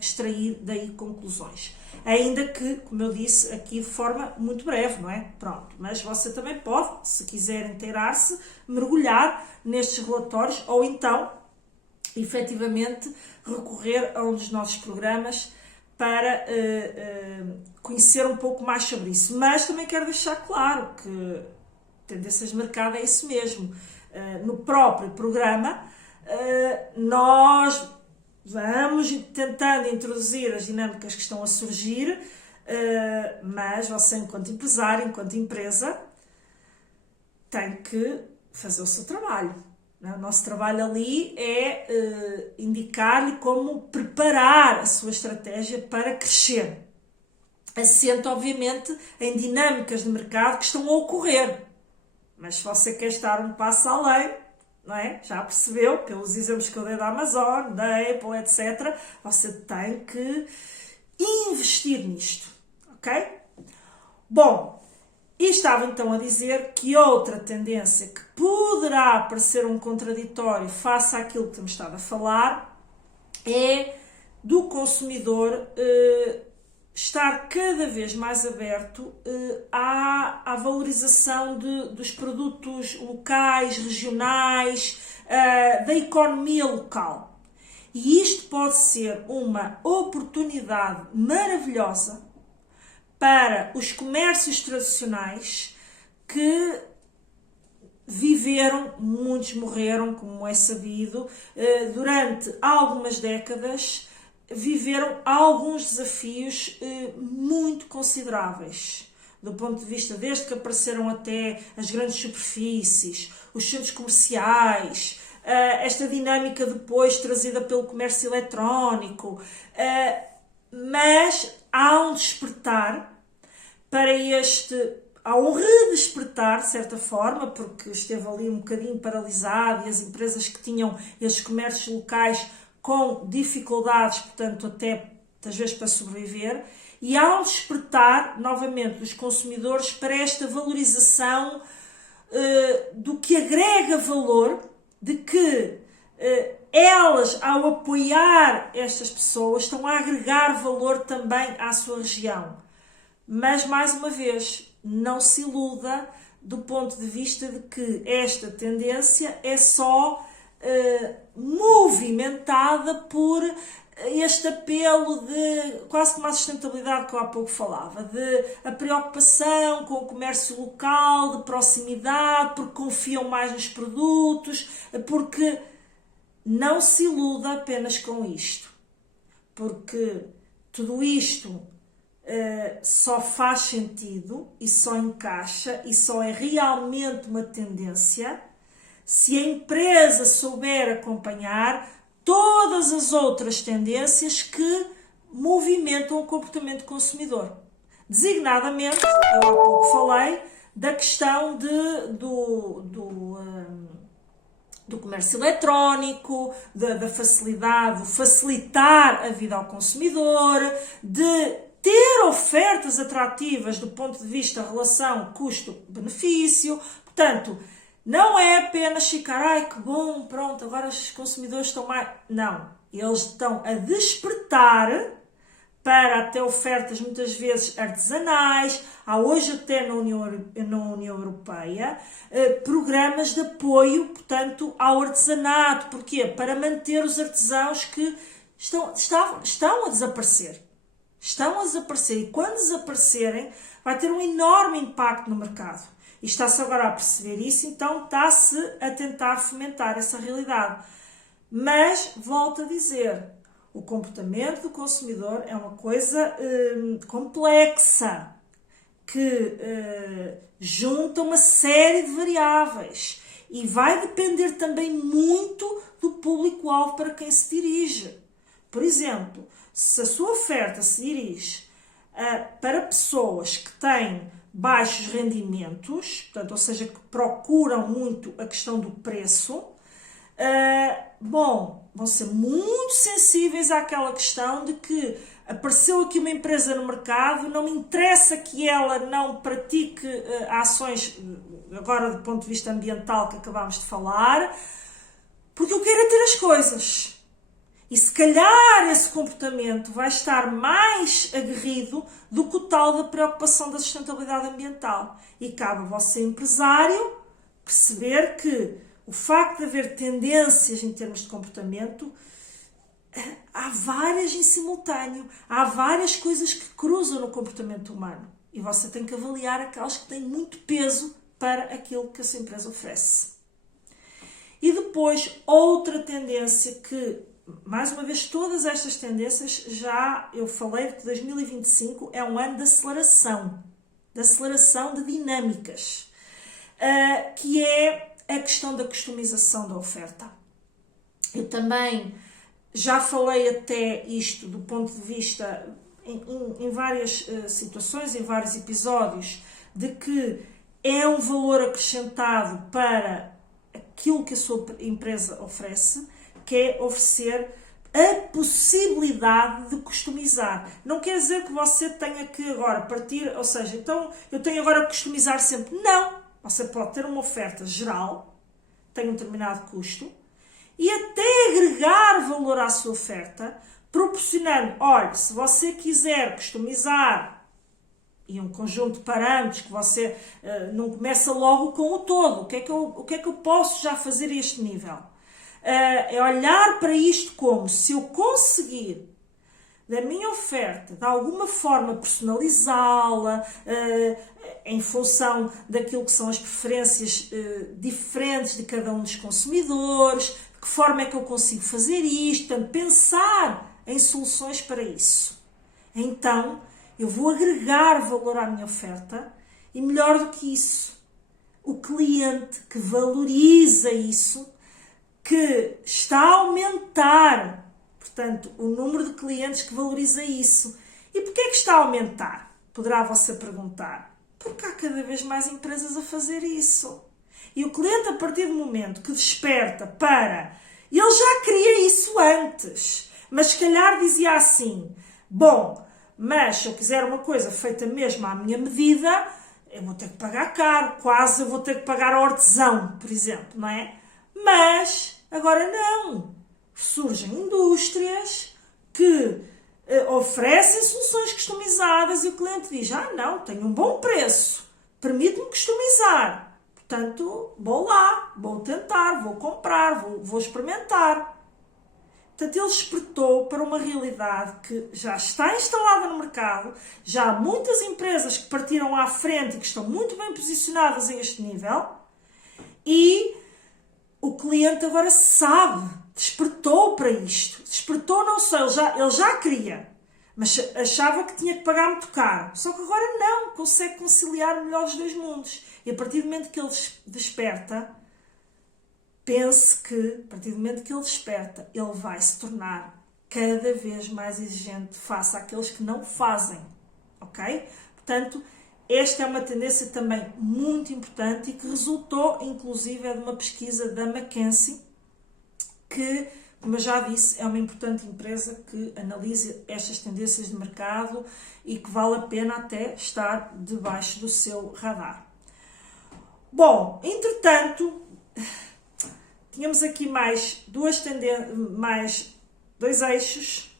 extrair daí conclusões. Ainda que, como eu disse, aqui de forma muito breve, não é? Pronto, mas você também pode, se quiser inteirar-se, mergulhar nestes relatórios ou então, efetivamente, recorrer a um dos nossos programas para conhecer um pouco mais sobre isso. Mas também quero deixar claro que tendências de mercado é isso mesmo. No próprio programa, nós vamos tentando introduzir as dinâmicas que estão a surgir, mas você, enquanto empresário, enquanto empresa, tem que fazer o seu trabalho. O nosso trabalho ali é indicar-lhe como preparar a sua estratégia para crescer. Assente, obviamente, em dinâmicas de mercado que estão a ocorrer. Mas se você quer estar um passo além, não é? Já percebeu, pelos exemplos que eu dei da Amazon, da Apple, etc., você tem que investir nisto, ok? Bom, e estava então a dizer que outra tendência que poderá parecer um contraditório face àquilo que temos estado a falar é do consumidor estar cada vez mais aberto à valorização dos produtos locais, regionais, da economia local. E isto pode ser uma oportunidade maravilhosa para os comércios tradicionais que viveram, muitos morreram, como é sabido, durante algumas décadas, viveram alguns desafios muito consideráveis, do ponto de vista desde que apareceram até as grandes superfícies, os centros comerciais, esta dinâmica depois trazida pelo comércio eletrónico, mas há um despertar para há um redespertar, de certa forma, porque esteve ali um bocadinho paralisado e as empresas que tinham esses comércios locais com dificuldades, portanto, até às vezes para sobreviver, e há um despertar, novamente, dos consumidores para esta valorização do que agrega valor, de que elas, ao apoiar estas pessoas, estão a agregar valor também à sua região. Mas, mais uma vez, não se iluda do ponto de vista de que esta tendência é só movimentada por este apelo de quase como a sustentabilidade que eu há pouco falava, de a preocupação com o comércio local, de proximidade, porque confiam mais nos produtos, porque não se iluda apenas com isto, porque tudo isto só faz sentido e só encaixa e só é realmente uma tendência se a empresa souber acompanhar todas as outras tendências que movimentam o comportamento do consumidor. Designadamente, eu há pouco falei da questão do comércio eletrónico, da facilidade, de facilitar a vida ao consumidor, de ter ofertas atrativas do ponto de vista da relação custo-benefício. Portanto, não é apenas ficar, ai que bom, pronto, agora os consumidores estão mais... Não, eles estão a despertar para até ofertas muitas vezes artesanais, há hoje até na União Europeia, programas de apoio, portanto, ao artesanato. Porquê? Para manter os artesãos que estão a desaparecer. Estão a desaparecer e quando desaparecerem vai ter um enorme impacto no mercado. E está-se agora a perceber isso, então está-se a tentar fomentar essa realidade. Mas, volto a dizer, o comportamento do consumidor é uma coisa complexa, que junta uma série de variáveis e vai depender também muito do público-alvo para quem se dirige. Por exemplo, se a sua oferta se dirige para pessoas que têm baixos rendimentos, portanto, ou seja, que procuram muito a questão do preço, vão ser muito sensíveis àquela questão de que apareceu aqui uma empresa no mercado, não me interessa que ela não pratique ações, agora do ponto de vista ambiental que acabámos de falar, porque eu quero é ter as coisas. E se calhar esse comportamento vai estar mais aguerrido do que o tal da preocupação da sustentabilidade ambiental. E cabe a você, empresário, perceber que o facto de haver tendências em termos de comportamento, há várias em simultâneo, há várias coisas que cruzam no comportamento humano. E você tem que avaliar aquelas que têm muito peso para aquilo que a sua empresa oferece. E depois, outra tendência que, mais uma vez, todas estas tendências, eu falei que 2025 é um ano de aceleração de dinâmicas, que é a questão da customização da oferta. Eu também já falei até isto do ponto de vista, em várias situações, em vários episódios, de que é um valor acrescentado para aquilo que a sua empresa oferece, que é oferecer a possibilidade de customizar. Não quer dizer que você tenha que agora partir, ou seja, então eu tenho agora que customizar sempre. Não! Você pode ter uma oferta geral, tem um determinado custo, e até agregar valor à sua oferta, proporcionando, olha, se você quiser customizar e um conjunto de parâmetros que você não começa logo com o todo, o que é que eu posso já fazer a este nível? É olhar para isto como, se eu conseguir da minha oferta, de alguma forma personalizá-la, em função daquilo que são as preferências diferentes de cada um dos consumidores, de que forma é que eu consigo fazer isto, portanto, pensar em soluções para isso. Então, eu vou agregar valor à minha oferta e, melhor do que isso, o cliente que valoriza isso, que está a aumentar, portanto, o número de clientes que valoriza isso. E porquê é que está a aumentar? Poderá você perguntar. Porque há cada vez mais empresas a fazer isso. E o cliente, a partir do momento que desperta para... Ele já queria isso antes, mas se calhar dizia assim, bom, mas se eu quiser uma coisa feita mesmo à minha medida, eu vou ter que pagar caro, quase eu vou ter que pagar ao artesão, por exemplo, não é? Mas agora não. Surgem indústrias que oferecem soluções customizadas e o cliente diz, não, tenho um bom preço, permite-me customizar. Portanto, vou lá, vou tentar, vou comprar, vou experimentar. Portanto, ele despertou para uma realidade que já está instalada no mercado, já há muitas empresas que partiram à frente e que estão muito bem posicionadas a este nível e o cliente agora sabe, despertou para isto. Despertou não só, ele já queria, mas achava que tinha que pagar muito caro. Só que agora não, consegue conciliar melhor os dois mundos. E a partir do momento que ele desperta, pense que, a partir do momento que ele desperta, ele vai se tornar cada vez mais exigente face àqueles que não fazem, ok? Portanto, esta é uma tendência também muito importante e que resultou, inclusive, de uma pesquisa da McKinsey, que, como eu já disse, é uma importante empresa que analisa estas tendências de mercado e que vale a pena até estar debaixo do seu radar. Bom, entretanto, tínhamos aqui mais dois eixos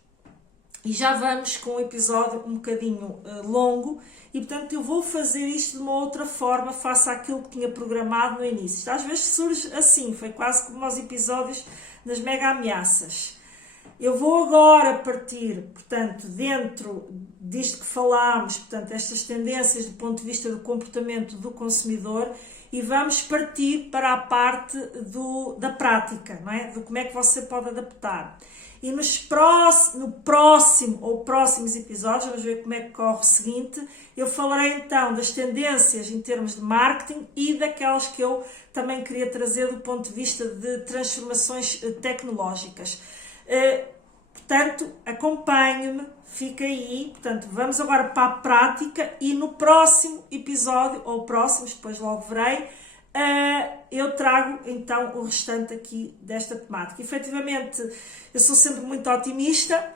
e já vamos com um episódio um bocadinho longo e, portanto, eu vou fazer isto de uma outra forma face àquilo que tinha programado no início. Isto às vezes surge assim, foi quase como os episódios das mega ameaças. Eu vou agora partir, portanto, dentro disto que falámos, portanto, estas tendências do ponto de vista do comportamento do consumidor e vamos partir para a parte da prática, não é? Do como é que você pode adaptar. E no próximo ou próximos episódios, vamos ver como é que corre o seguinte, eu falarei então das tendências em termos de marketing e daquelas que eu também queria trazer do ponto de vista de transformações tecnológicas. Portanto, acompanhe-me, fica aí. Portanto, vamos agora para a prática e no próximo episódio, ou próximos, depois logo verei, eu trago então o restante aqui desta temática. Efetivamente, eu sou sempre muito otimista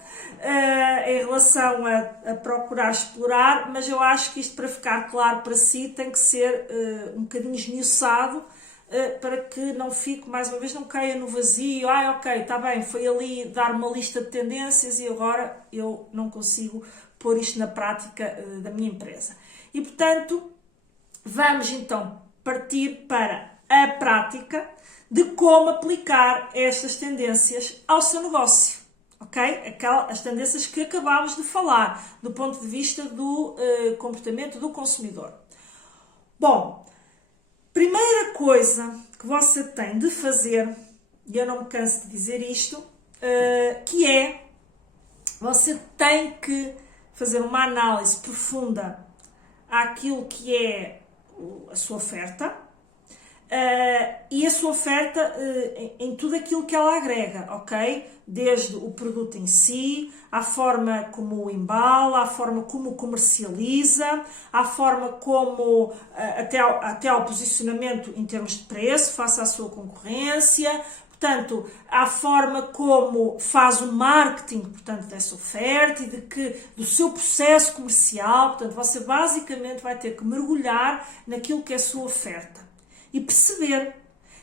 em relação a procurar explorar, mas eu acho que isto, para ficar claro para si, tem que ser um bocadinho esmiuçado, para que não fique, mais uma vez, não caia no vazio. Ok, está bem, foi ali dar uma lista de tendências e agora eu não consigo pôr isto na prática da minha empresa. E, portanto, vamos então partir para a prática de como aplicar estas tendências ao seu negócio, ok? As tendências que acabámos de falar, do ponto de vista do comportamento do consumidor. Bom, primeira coisa que você tem de fazer, e eu não me canso de dizer isto, que é, você tem que fazer uma análise profunda àquilo que é a sua oferta e a sua oferta em tudo aquilo que ela agrega, ok? Desde o produto em si, à forma como o embala, à forma como o comercializa, à forma como até ao posicionamento em termos de preço face à sua concorrência, portanto, à forma como faz o marketing, portanto, dessa oferta e do seu processo comercial. Portanto, você basicamente vai ter que mergulhar naquilo que é a sua oferta e perceber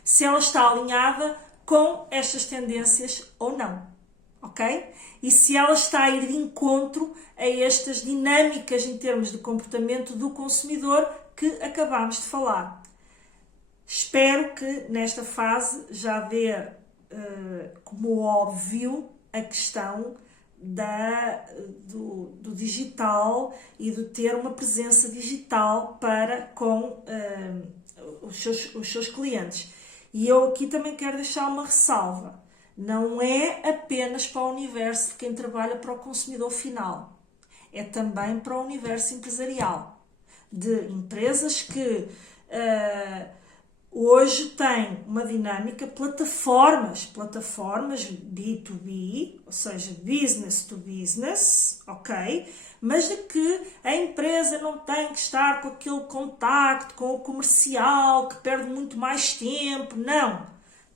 se ela está alinhada com estas tendências ou não, ok? E se ela está a ir de encontro a estas dinâmicas em termos de comportamento do consumidor que acabámos de falar. Espero que nesta fase já dê como óbvio a questão do digital e de ter uma presença digital para com os seus clientes. E eu aqui também quero deixar uma ressalva. Não é apenas para o universo de quem trabalha para o consumidor final. É também para o universo empresarial. De empresas que hoje têm uma dinâmica, plataformas B2B, ou seja, business to business, ok? Mas de que a empresa não tem que estar com aquele contacto com o comercial, que perde muito mais tempo, não.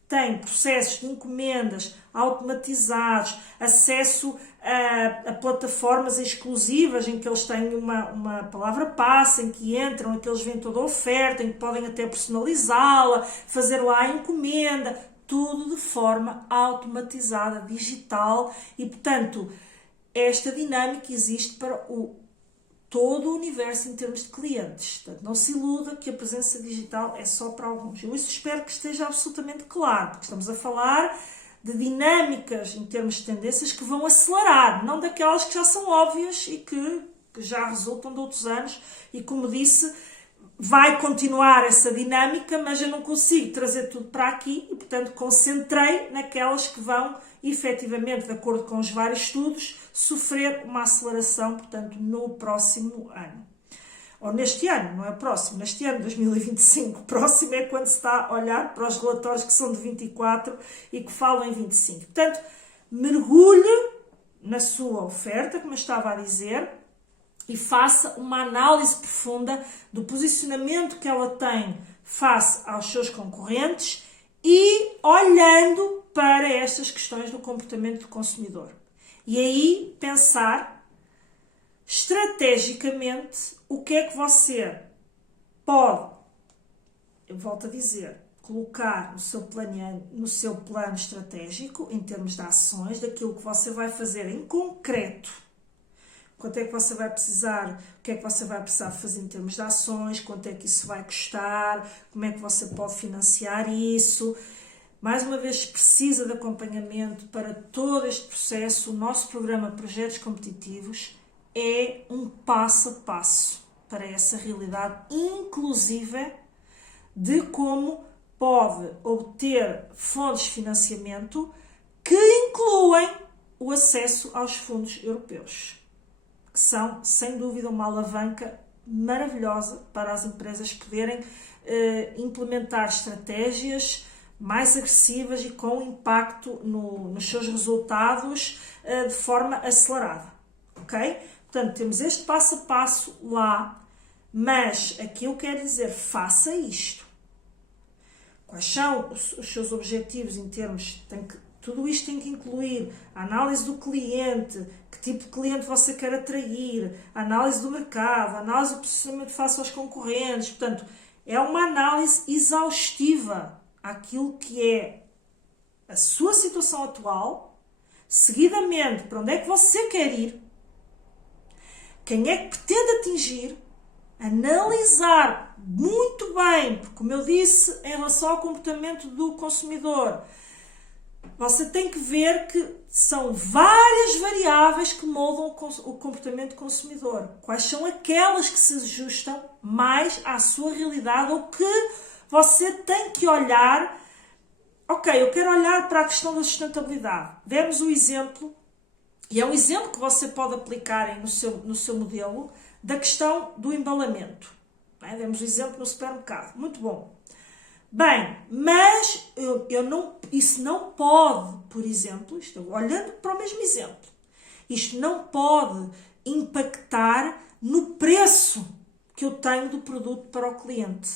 Tem processos de encomendas automatizados, acesso a plataformas exclusivas em que eles têm uma palavra passe, em que entram, em que eles veem toda a oferta, em que podem até personalizá-la, fazer lá a encomenda, tudo de forma automatizada, digital e, portanto, esta dinâmica existe para todo o universo em termos de clientes. Portanto, não se iluda que a presença digital é só para alguns. Eu isso espero que esteja absolutamente claro, porque estamos a falar de dinâmicas em termos de tendências que vão acelerar, não daquelas que já são óbvias e que já resultam de outros anos e, como disse, vai continuar essa dinâmica, mas eu não consigo trazer tudo para aqui e, portanto, concentrei naquelas que vão, efetivamente, de acordo com os vários estudos, sofrer uma aceleração, portanto, no próximo ano. Ou neste ano, não é próximo, neste ano, 2025. Próximo é quando se está a olhar para os relatórios que são de 24 e que falam em 25. Portanto, mergulhe na sua oferta, como eu estava a dizer, e faça uma análise profunda do posicionamento que ela tem face aos seus concorrentes e olhando para estas questões do comportamento do consumidor. E aí pensar estrategicamente o que é que você pode, eu volto a dizer, colocar no seu plano estratégico, em termos de ações, daquilo que você vai fazer em concreto. Quanto é que você vai precisar, o que é que você vai precisar fazer em termos de ações, quanto é que isso vai custar, como é que você pode financiar isso. Mais uma vez, precisa de acompanhamento para todo este processo. O nosso programa Projetos Competitivos é um passo a passo para essa realidade, inclusive de como pode obter fontes de financiamento que incluem o acesso aos fundos europeus, que são, sem dúvida, uma alavanca maravilhosa para as empresas poderem implementar estratégias mais agressivas e com impacto nos seus resultados de forma acelerada, ok? Portanto, temos este passo a passo lá, mas aqui eu quero dizer, faça isto. Quais são os seus objetivos em termos... Tudo isto tem que incluir a análise do cliente, que tipo de cliente você quer atrair, a análise do mercado, a análise do posicionamento face aos concorrentes. Portanto, é uma análise exaustiva àquilo que é a sua situação atual, seguidamente para onde é que você quer ir, quem é que pretende atingir, analisar muito bem, porque como eu disse, em relação ao comportamento do consumidor, você tem que ver que são várias variáveis que moldam o comportamento do consumidor. Quais são aquelas que se ajustam mais à sua realidade ou que você tem que olhar. Ok, eu quero olhar para a questão da sustentabilidade. Demos o exemplo, e é um exemplo que você pode aplicar no seu modelo, da questão do embalamento. Demos o exemplo no supermercado. Muito bom. Bem, mas isso não pode, por exemplo, estou olhando para o mesmo exemplo, isto não pode impactar no preço que eu tenho do produto para o cliente.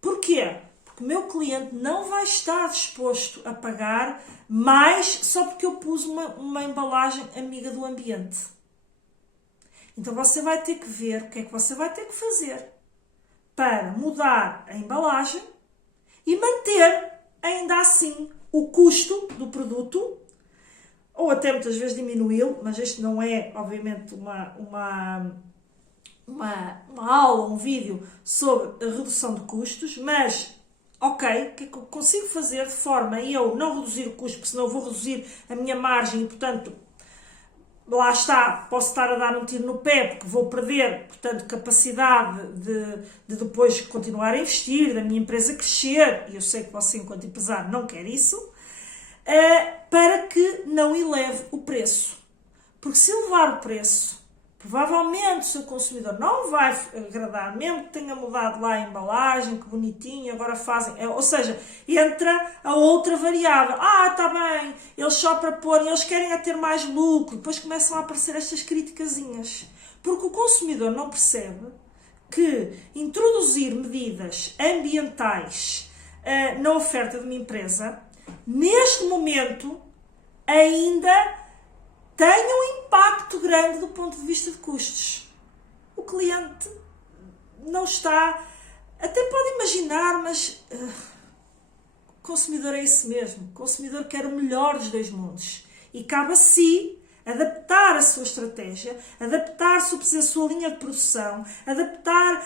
Porquê? Porque o meu cliente não vai estar disposto a pagar mais só porque eu pus uma embalagem amiga do ambiente. Então você vai ter que ver o que é que você vai ter que fazer para mudar a embalagem e manter, ainda assim, o custo do produto, ou até muitas vezes diminuí-lo, mas este não é, obviamente, uma aula, um vídeo sobre a redução de custos, mas, ok, o que é que eu consigo fazer de forma a eu não reduzir o custo, porque senão eu vou reduzir a minha margem e, portanto, lá está, posso estar a dar um tiro no pé, porque vou perder, portanto, capacidade de depois continuar a investir, da minha empresa crescer, e eu sei que você, enquanto empresário, não quer isso, para que não eleve o preço. Porque se elevar o preço, provavelmente o seu consumidor não vai agradar, mesmo que tenha mudado lá a embalagem, que bonitinho, agora fazem... Ou seja, entra a outra variável. Está bem, eles só para pôr, eles querem ter mais lucro. Depois começam a aparecer estas criticazinhas. Porque o consumidor não percebe que introduzir medidas ambientais na oferta de uma empresa, neste momento, ainda tem um impacto grande do ponto de vista de custos. O cliente não está... Até pode imaginar, mas o consumidor é isso mesmo. O consumidor quer o melhor dos dois mundos. E cabe a si adaptar a sua estratégia, adaptar-se a sua linha de produção, adaptar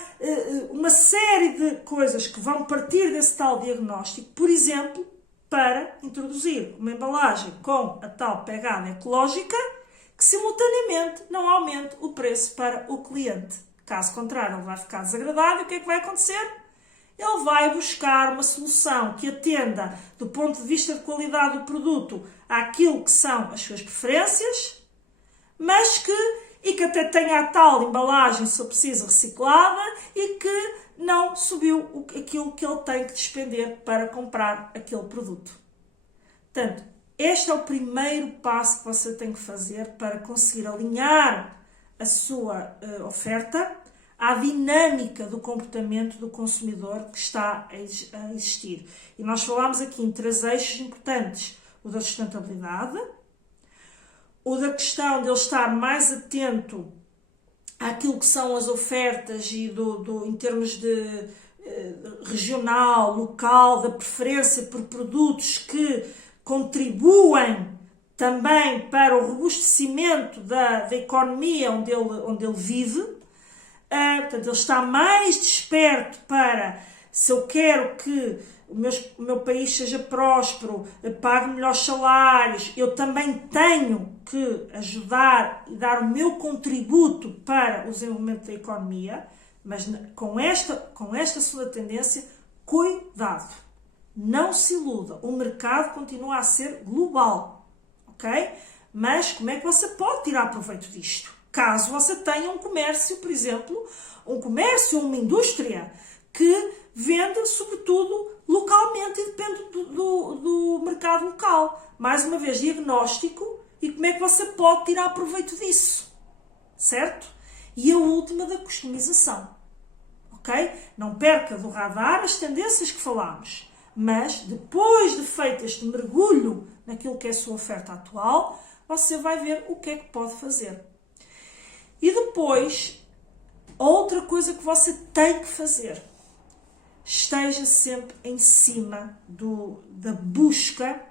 uma série de coisas que vão partir desse tal diagnóstico, por exemplo, para introduzir uma embalagem com a tal pegada ecológica que simultaneamente não aumente o preço para o cliente. Caso contrário, ele vai ficar desagradado e o que é que vai acontecer? Ele vai buscar uma solução que atenda, do ponto de vista de qualidade do produto, àquilo que são as suas preferências, mas que até tenha a tal embalagem, se for preciso, reciclada e que não subiu aquilo que ele tem que despender para comprar aquele produto. Portanto, este é o primeiro passo que você tem que fazer para conseguir alinhar a sua oferta à dinâmica do comportamento do consumidor que está a existir. E nós falámos aqui em 3 eixos importantes: o da sustentabilidade, o da questão de ele estar mais atento àquilo que são as ofertas e em termos de regional, local, da preferência por produtos que contribuem também para o robustecimento da economia onde ele vive. Portanto, ele está mais desperto para, se eu quero que o meu país seja próspero, pague melhores salários, eu também tenho que ajudar e dar o meu contributo para o desenvolvimento da economia, mas com esta sua tendência, cuidado, não se iluda, o mercado continua a ser global, ok? Mas como é que você pode tirar proveito disto? Caso você tenha um comércio, por exemplo, uma indústria que vende sobretudo localmente e depende do mercado local. Mais uma vez, diagnóstico e como é que você pode tirar proveito disso, certo? E a última da customização, ok? Não perca do radar as tendências que falámos, mas depois de feito este mergulho naquilo que é a sua oferta atual, você vai ver o que é que pode fazer. E depois, outra coisa que você tem que fazer: esteja sempre em cima da busca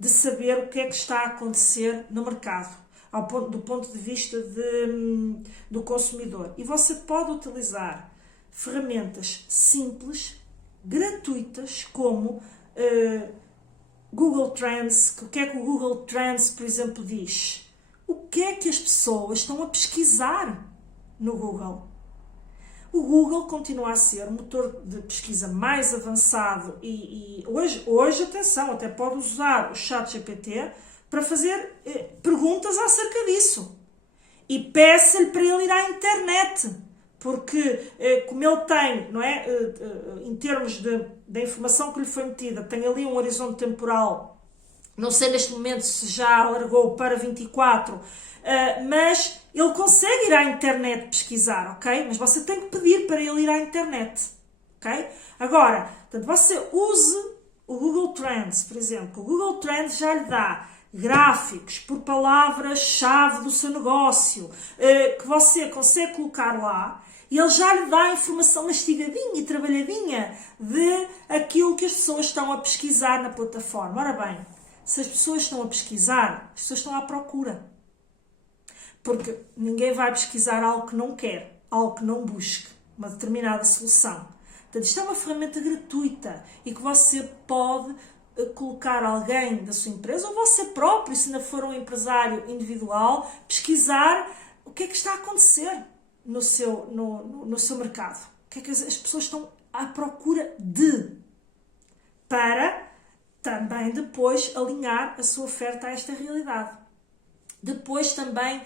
de saber o que é que está a acontecer no mercado, do ponto de vista do consumidor. E você pode utilizar ferramentas simples, gratuitas, como Google Trends. O que é que o Google Trends, por exemplo, diz? O que é que as pessoas estão a pesquisar no Google? O Google continua a ser o motor de pesquisa mais avançado e hoje, atenção, até pode usar o ChatGPT para fazer perguntas acerca disso. E peça-lhe para ele ir à internet, porque como ele tem, não é, em termos da informação que lhe foi metida, tem ali um horizonte temporal. Não sei neste momento se já alargou para 24, mas ele consegue ir à internet pesquisar, ok? Mas você tem que pedir para ele ir à internet, ok? Agora, portanto, você use o Google Trends, por exemplo. O Google Trends já lhe dá gráficos por palavra-chave do seu negócio, que você consegue colocar lá, e ele já lhe dá informação mastigadinha e trabalhadinha de aquilo que as pessoas estão a pesquisar na plataforma. Ora bem, se as pessoas estão a pesquisar, as pessoas estão à procura. Porque ninguém vai pesquisar algo que não quer, algo que não busque, uma determinada solução. Portanto, isto é uma ferramenta gratuita e que você pode colocar alguém da sua empresa, ou você próprio, se ainda for um empresário individual, pesquisar o que é que está a acontecer no seu mercado. O que é que as pessoas estão à procura de, para também depois alinhar a sua oferta a esta realidade. Depois também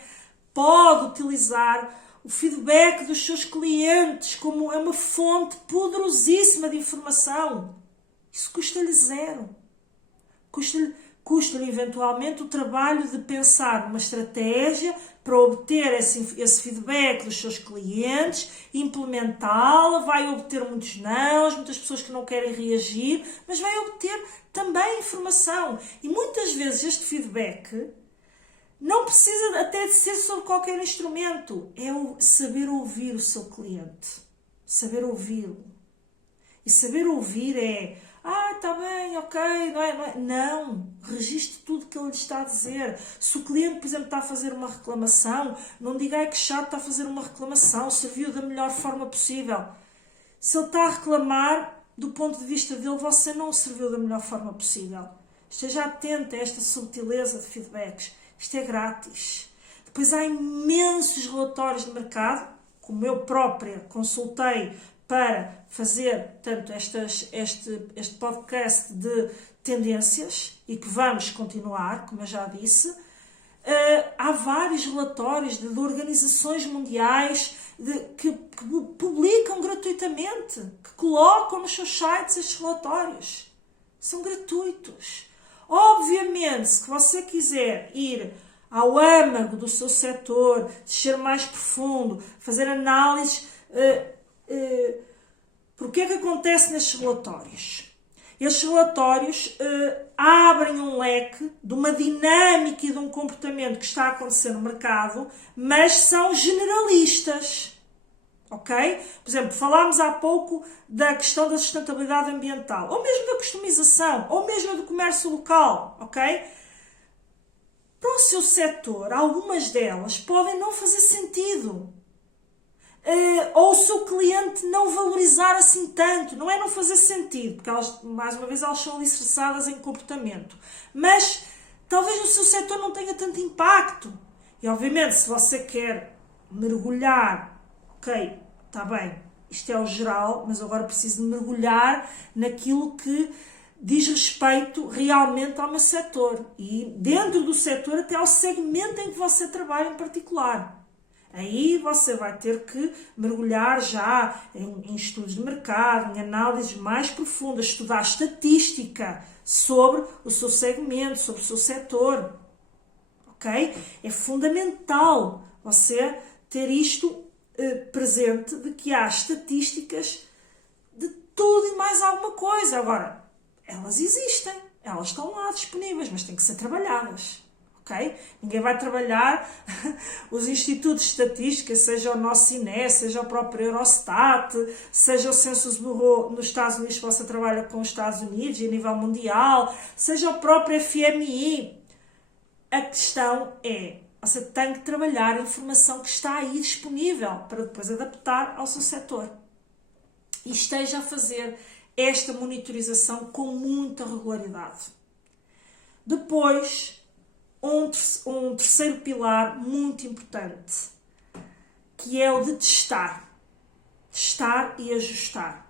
pode utilizar o feedback dos seus clientes como é uma fonte poderosíssima de informação. Isso custa-lhe zero. Custa-lhe eventualmente o trabalho de pensar numa estratégia para obter esse feedback dos seus clientes, implementá-la, vai obter muitos nãos, muitas pessoas que não querem reagir, mas vai obter também informação. E muitas vezes este feedback não precisa até de ser sobre qualquer instrumento. É o saber ouvir o seu cliente. Saber ouvi-lo. E saber ouvir é: está bem, ok, não é? Não, registre tudo o que ele lhe está a dizer. Se o cliente, por exemplo, está a fazer uma reclamação, não diga que chato, está a fazer uma reclamação, serviu da melhor forma possível. Se ele está a reclamar, do ponto de vista dele, você não o serviu da melhor forma possível. Esteja atento a esta subtileza de feedbacks. Isto é grátis. Depois há imensos relatórios de mercado, como eu própria consultei para fazer, portanto, este podcast de tendências e que vamos continuar, como eu já disse. Há vários relatórios de organizações mundiais que publicam gratuitamente, que colocam nos seus sites estes relatórios. São gratuitos. Obviamente, se você quiser ir ao âmago do seu setor, descer mais profundo, fazer análises, porque é que acontece nestes relatórios? Estes relatórios abrem um leque de uma dinâmica e de um comportamento que está a acontecer no mercado, mas são generalistas. Ok? Por exemplo, falámos há pouco da questão da sustentabilidade ambiental, ou mesmo da customização, ou mesmo do comércio local. Ok? Para o seu setor, algumas delas podem não fazer sentido. Ou o seu cliente não valorizar assim tanto, não é não fazer sentido, porque elas, mais uma vez, elas são alicerçadas em comportamento, mas talvez no seu setor não tenha tanto impacto. E obviamente, se você quer mergulhar, ok, está bem, isto é o geral, mas agora preciso de mergulhar naquilo que diz respeito realmente ao meu setor e dentro do setor até ao segmento em que você trabalha em particular. Aí você vai ter que mergulhar já em estudos de mercado, em análises mais profundas, estudar estatística sobre o seu segmento, sobre o seu setor. Ok? É fundamental você ter isto presente, de que há estatísticas de tudo e mais alguma coisa. Agora, elas existem, elas estão lá disponíveis, mas têm que ser trabalhadas. Okay? Ninguém vai trabalhar os institutos de estatística, seja o nosso INE, seja o próprio Eurostat, seja o Census Bureau nos Estados Unidos, que você trabalha com os Estados Unidos e a nível mundial, seja o próprio FMI. A questão é, você tem que trabalhar a informação que está aí disponível para depois adaptar ao seu setor. E esteja a fazer esta monitorização com muita regularidade. Depois, um terceiro pilar muito importante, que é o de testar. Testar e ajustar.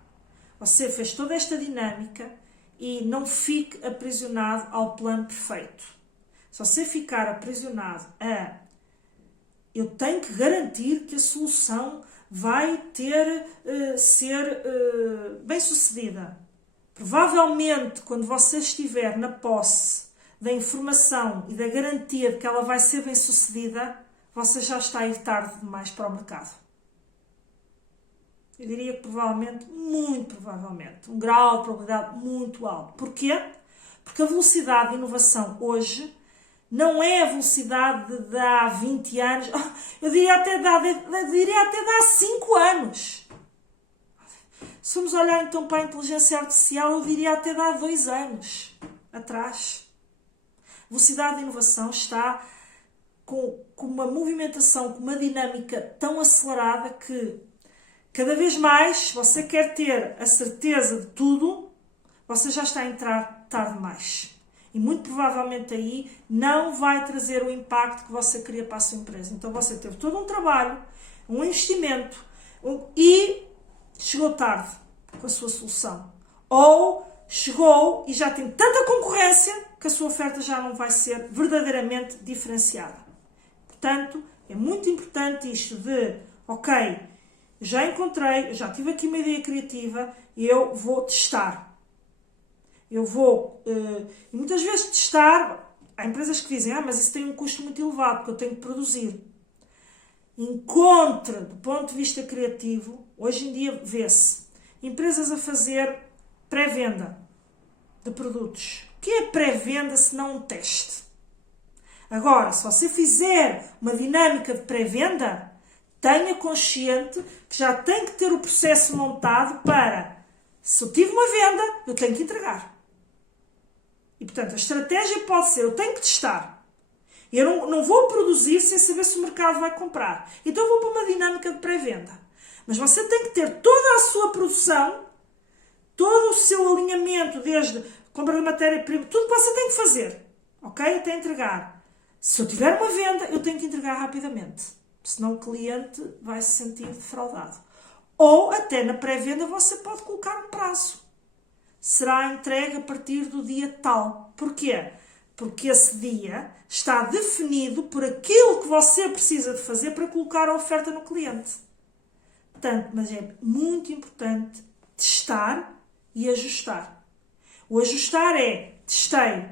Você fez toda esta dinâmica e não fique aprisionado ao plano perfeito. Se você ficar aprisionado eu tenho que garantir que a solução vai ser bem sucedida. Provavelmente, quando você estiver na posse da informação e da garantia de que ela vai ser bem sucedida, você já está a ir tarde demais para o mercado. Eu diria que provavelmente, muito provavelmente, um grau de probabilidade muito alto. Porquê? Porque a velocidade de inovação hoje não é a velocidade de há 20 anos, eu diria até de há 5 anos. Se formos olhar então para a inteligência artificial, eu diria até de há 2 anos atrás. A velocidade de inovação está com uma movimentação, com uma dinâmica tão acelerada que cada vez mais, se você quer ter a certeza de tudo, você já está a entrar tarde demais. E muito provavelmente aí não vai trazer o impacto que você queria para a sua empresa. Então você teve todo um trabalho, um investimento e chegou tarde com a sua solução. Ou chegou e já tem tanta concorrência que a sua oferta já não vai ser verdadeiramente diferenciada. Portanto, é muito importante isto de, ok, já encontrei, já tive aqui uma ideia criativa e eu vou testar. Eu vou, e muitas vezes testar, há empresas que dizem, mas isso tem um custo muito elevado, porque eu tenho que produzir. Encontre, do ponto de vista criativo, hoje em dia vê-se empresas a fazer pré-venda de produtos. O que é pré-venda se não um teste? Agora, se você fizer uma dinâmica de pré-venda, tenha consciente que já tem que ter o processo montado para, se eu tive uma venda, eu tenho que entregar. E, portanto, a estratégia pode ser, eu tenho que testar. Eu não vou produzir sem saber se o mercado vai comprar. Então eu vou para uma dinâmica de pré-venda. Mas você tem que ter toda a sua produção, todo o seu alinhamento, desde compra de matéria-prima, tudo que você tem que fazer, ok? Até entregar. Se eu tiver uma venda, eu tenho que entregar rapidamente. senão o cliente vai se sentir defraudado. Ou até na pré-venda você pode colocar um prazo. Será entregue a partir do dia tal. Porquê? Porque esse dia está definido por aquilo que você precisa de fazer para colocar a oferta no cliente. Portanto, mas é muito importante testar e ajustar. O ajustar é, testei,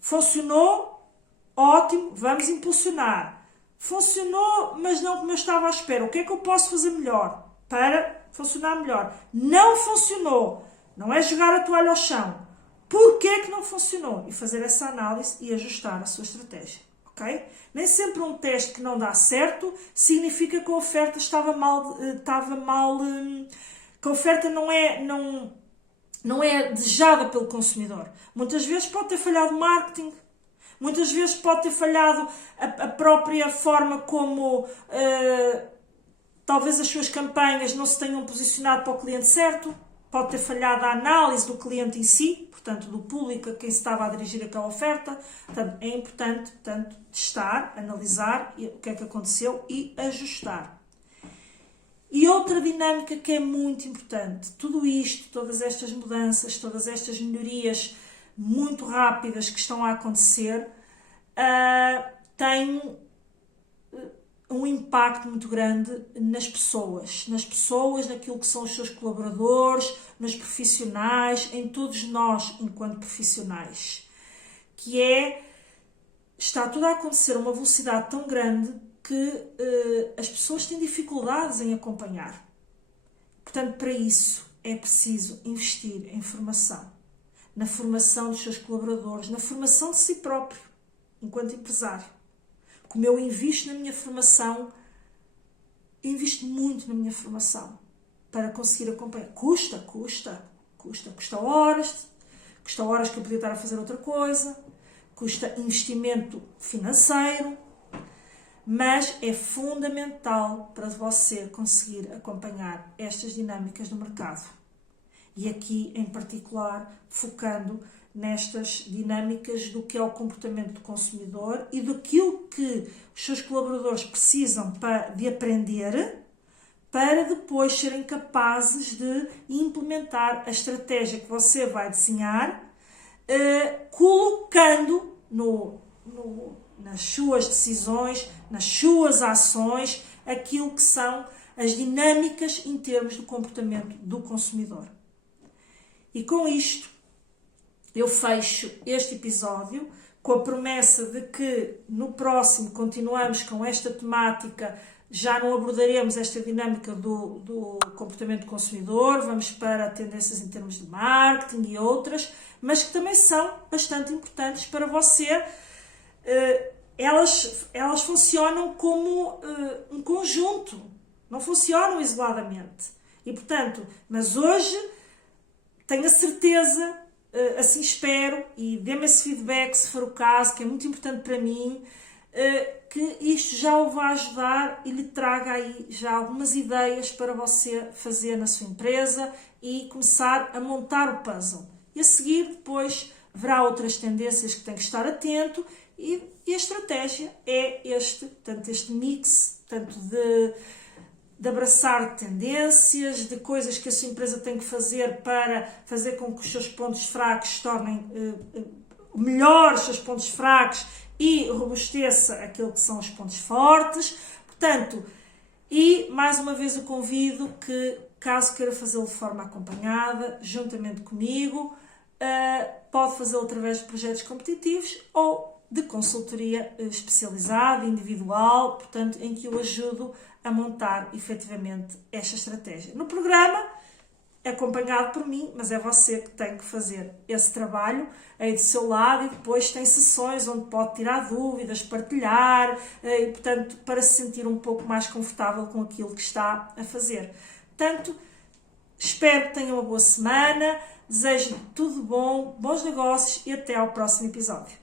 funcionou, ótimo, vamos impulsionar. Funcionou, mas não como eu estava à espera. O que é que eu posso fazer melhor para funcionar melhor? Não funcionou. Não é jogar a toalha ao chão. Porquê é que não funcionou? E fazer essa análise e ajustar a sua estratégia. Okay? Nem sempre um teste que não dá certo significa que a oferta estava mal, que a oferta não é desejada pelo consumidor. Muitas vezes pode ter falhado o marketing, muitas vezes pode ter falhado a própria forma como talvez as suas campanhas não se tenham posicionado para o cliente certo, pode ter falhado a análise do cliente em si, portanto, do público a quem se estava a dirigir aquela oferta. Portanto, é importante, testar, analisar o que é que aconteceu e ajustar. E outra dinâmica que é muito importante, tudo isto, todas estas mudanças, todas estas melhorias muito rápidas que estão a acontecer, têm um impacto muito grande nas pessoas, naquilo que são os seus colaboradores, nos profissionais, em todos nós enquanto profissionais, que está tudo a acontecer a uma velocidade tão grande que as pessoas têm dificuldades em acompanhar. Portanto, para isso é preciso investir em formação, na formação dos seus colaboradores, na formação de si próprio, enquanto empresário. Como eu invisto na minha formação, invisto muito na minha formação para conseguir acompanhar. Custa horas que eu podia estar a fazer outra coisa, custa investimento financeiro, mas é fundamental para você conseguir acompanhar estas dinâmicas do mercado. E aqui, em particular, focando nestas dinâmicas do que é o comportamento do consumidor e daquilo que os seus colaboradores precisam de aprender para depois serem capazes de implementar a estratégia que você vai desenhar, colocando nas suas decisões, nas suas ações, aquilo que são as dinâmicas em termos do comportamento do consumidor. E com isto, eu fecho este episódio com a promessa de que no próximo continuamos com esta temática, já não abordaremos esta dinâmica do comportamento do consumidor, vamos para tendências em termos de marketing e outras, mas que também são bastante importantes para você. Elas funcionam como um conjunto, não funcionam isoladamente. E portanto, mas hoje tenho a certeza, assim espero, e dê-me esse feedback se for o caso, que é muito importante para mim, que isto já o vai ajudar e lhe traga aí já algumas ideias para você fazer na sua empresa e começar a montar o puzzle. E a seguir, depois, verá outras tendências que tem que estar atento e a estratégia é este mix, de abraçar tendências, de coisas que a sua empresa tem que fazer para fazer com que os seus pontos fracos se tornem melhores, os seus pontos fracos, e robusteça aquilo que são os pontos fortes. Portanto, e mais uma vez o convido que, caso queira fazê-lo de forma acompanhada, juntamente comigo, pode fazê-lo através de projetos competitivos ou de consultoria especializada, individual, portanto, em que eu ajudo a montar efetivamente esta estratégia. No programa, acompanhado por mim, mas é você que tem que fazer esse trabalho aí do seu lado, e depois tem sessões onde pode tirar dúvidas, partilhar, e portanto, para se sentir um pouco mais confortável com aquilo que está a fazer. Portanto, espero que tenha uma boa semana, desejo tudo bom, bons negócios e até ao próximo episódio.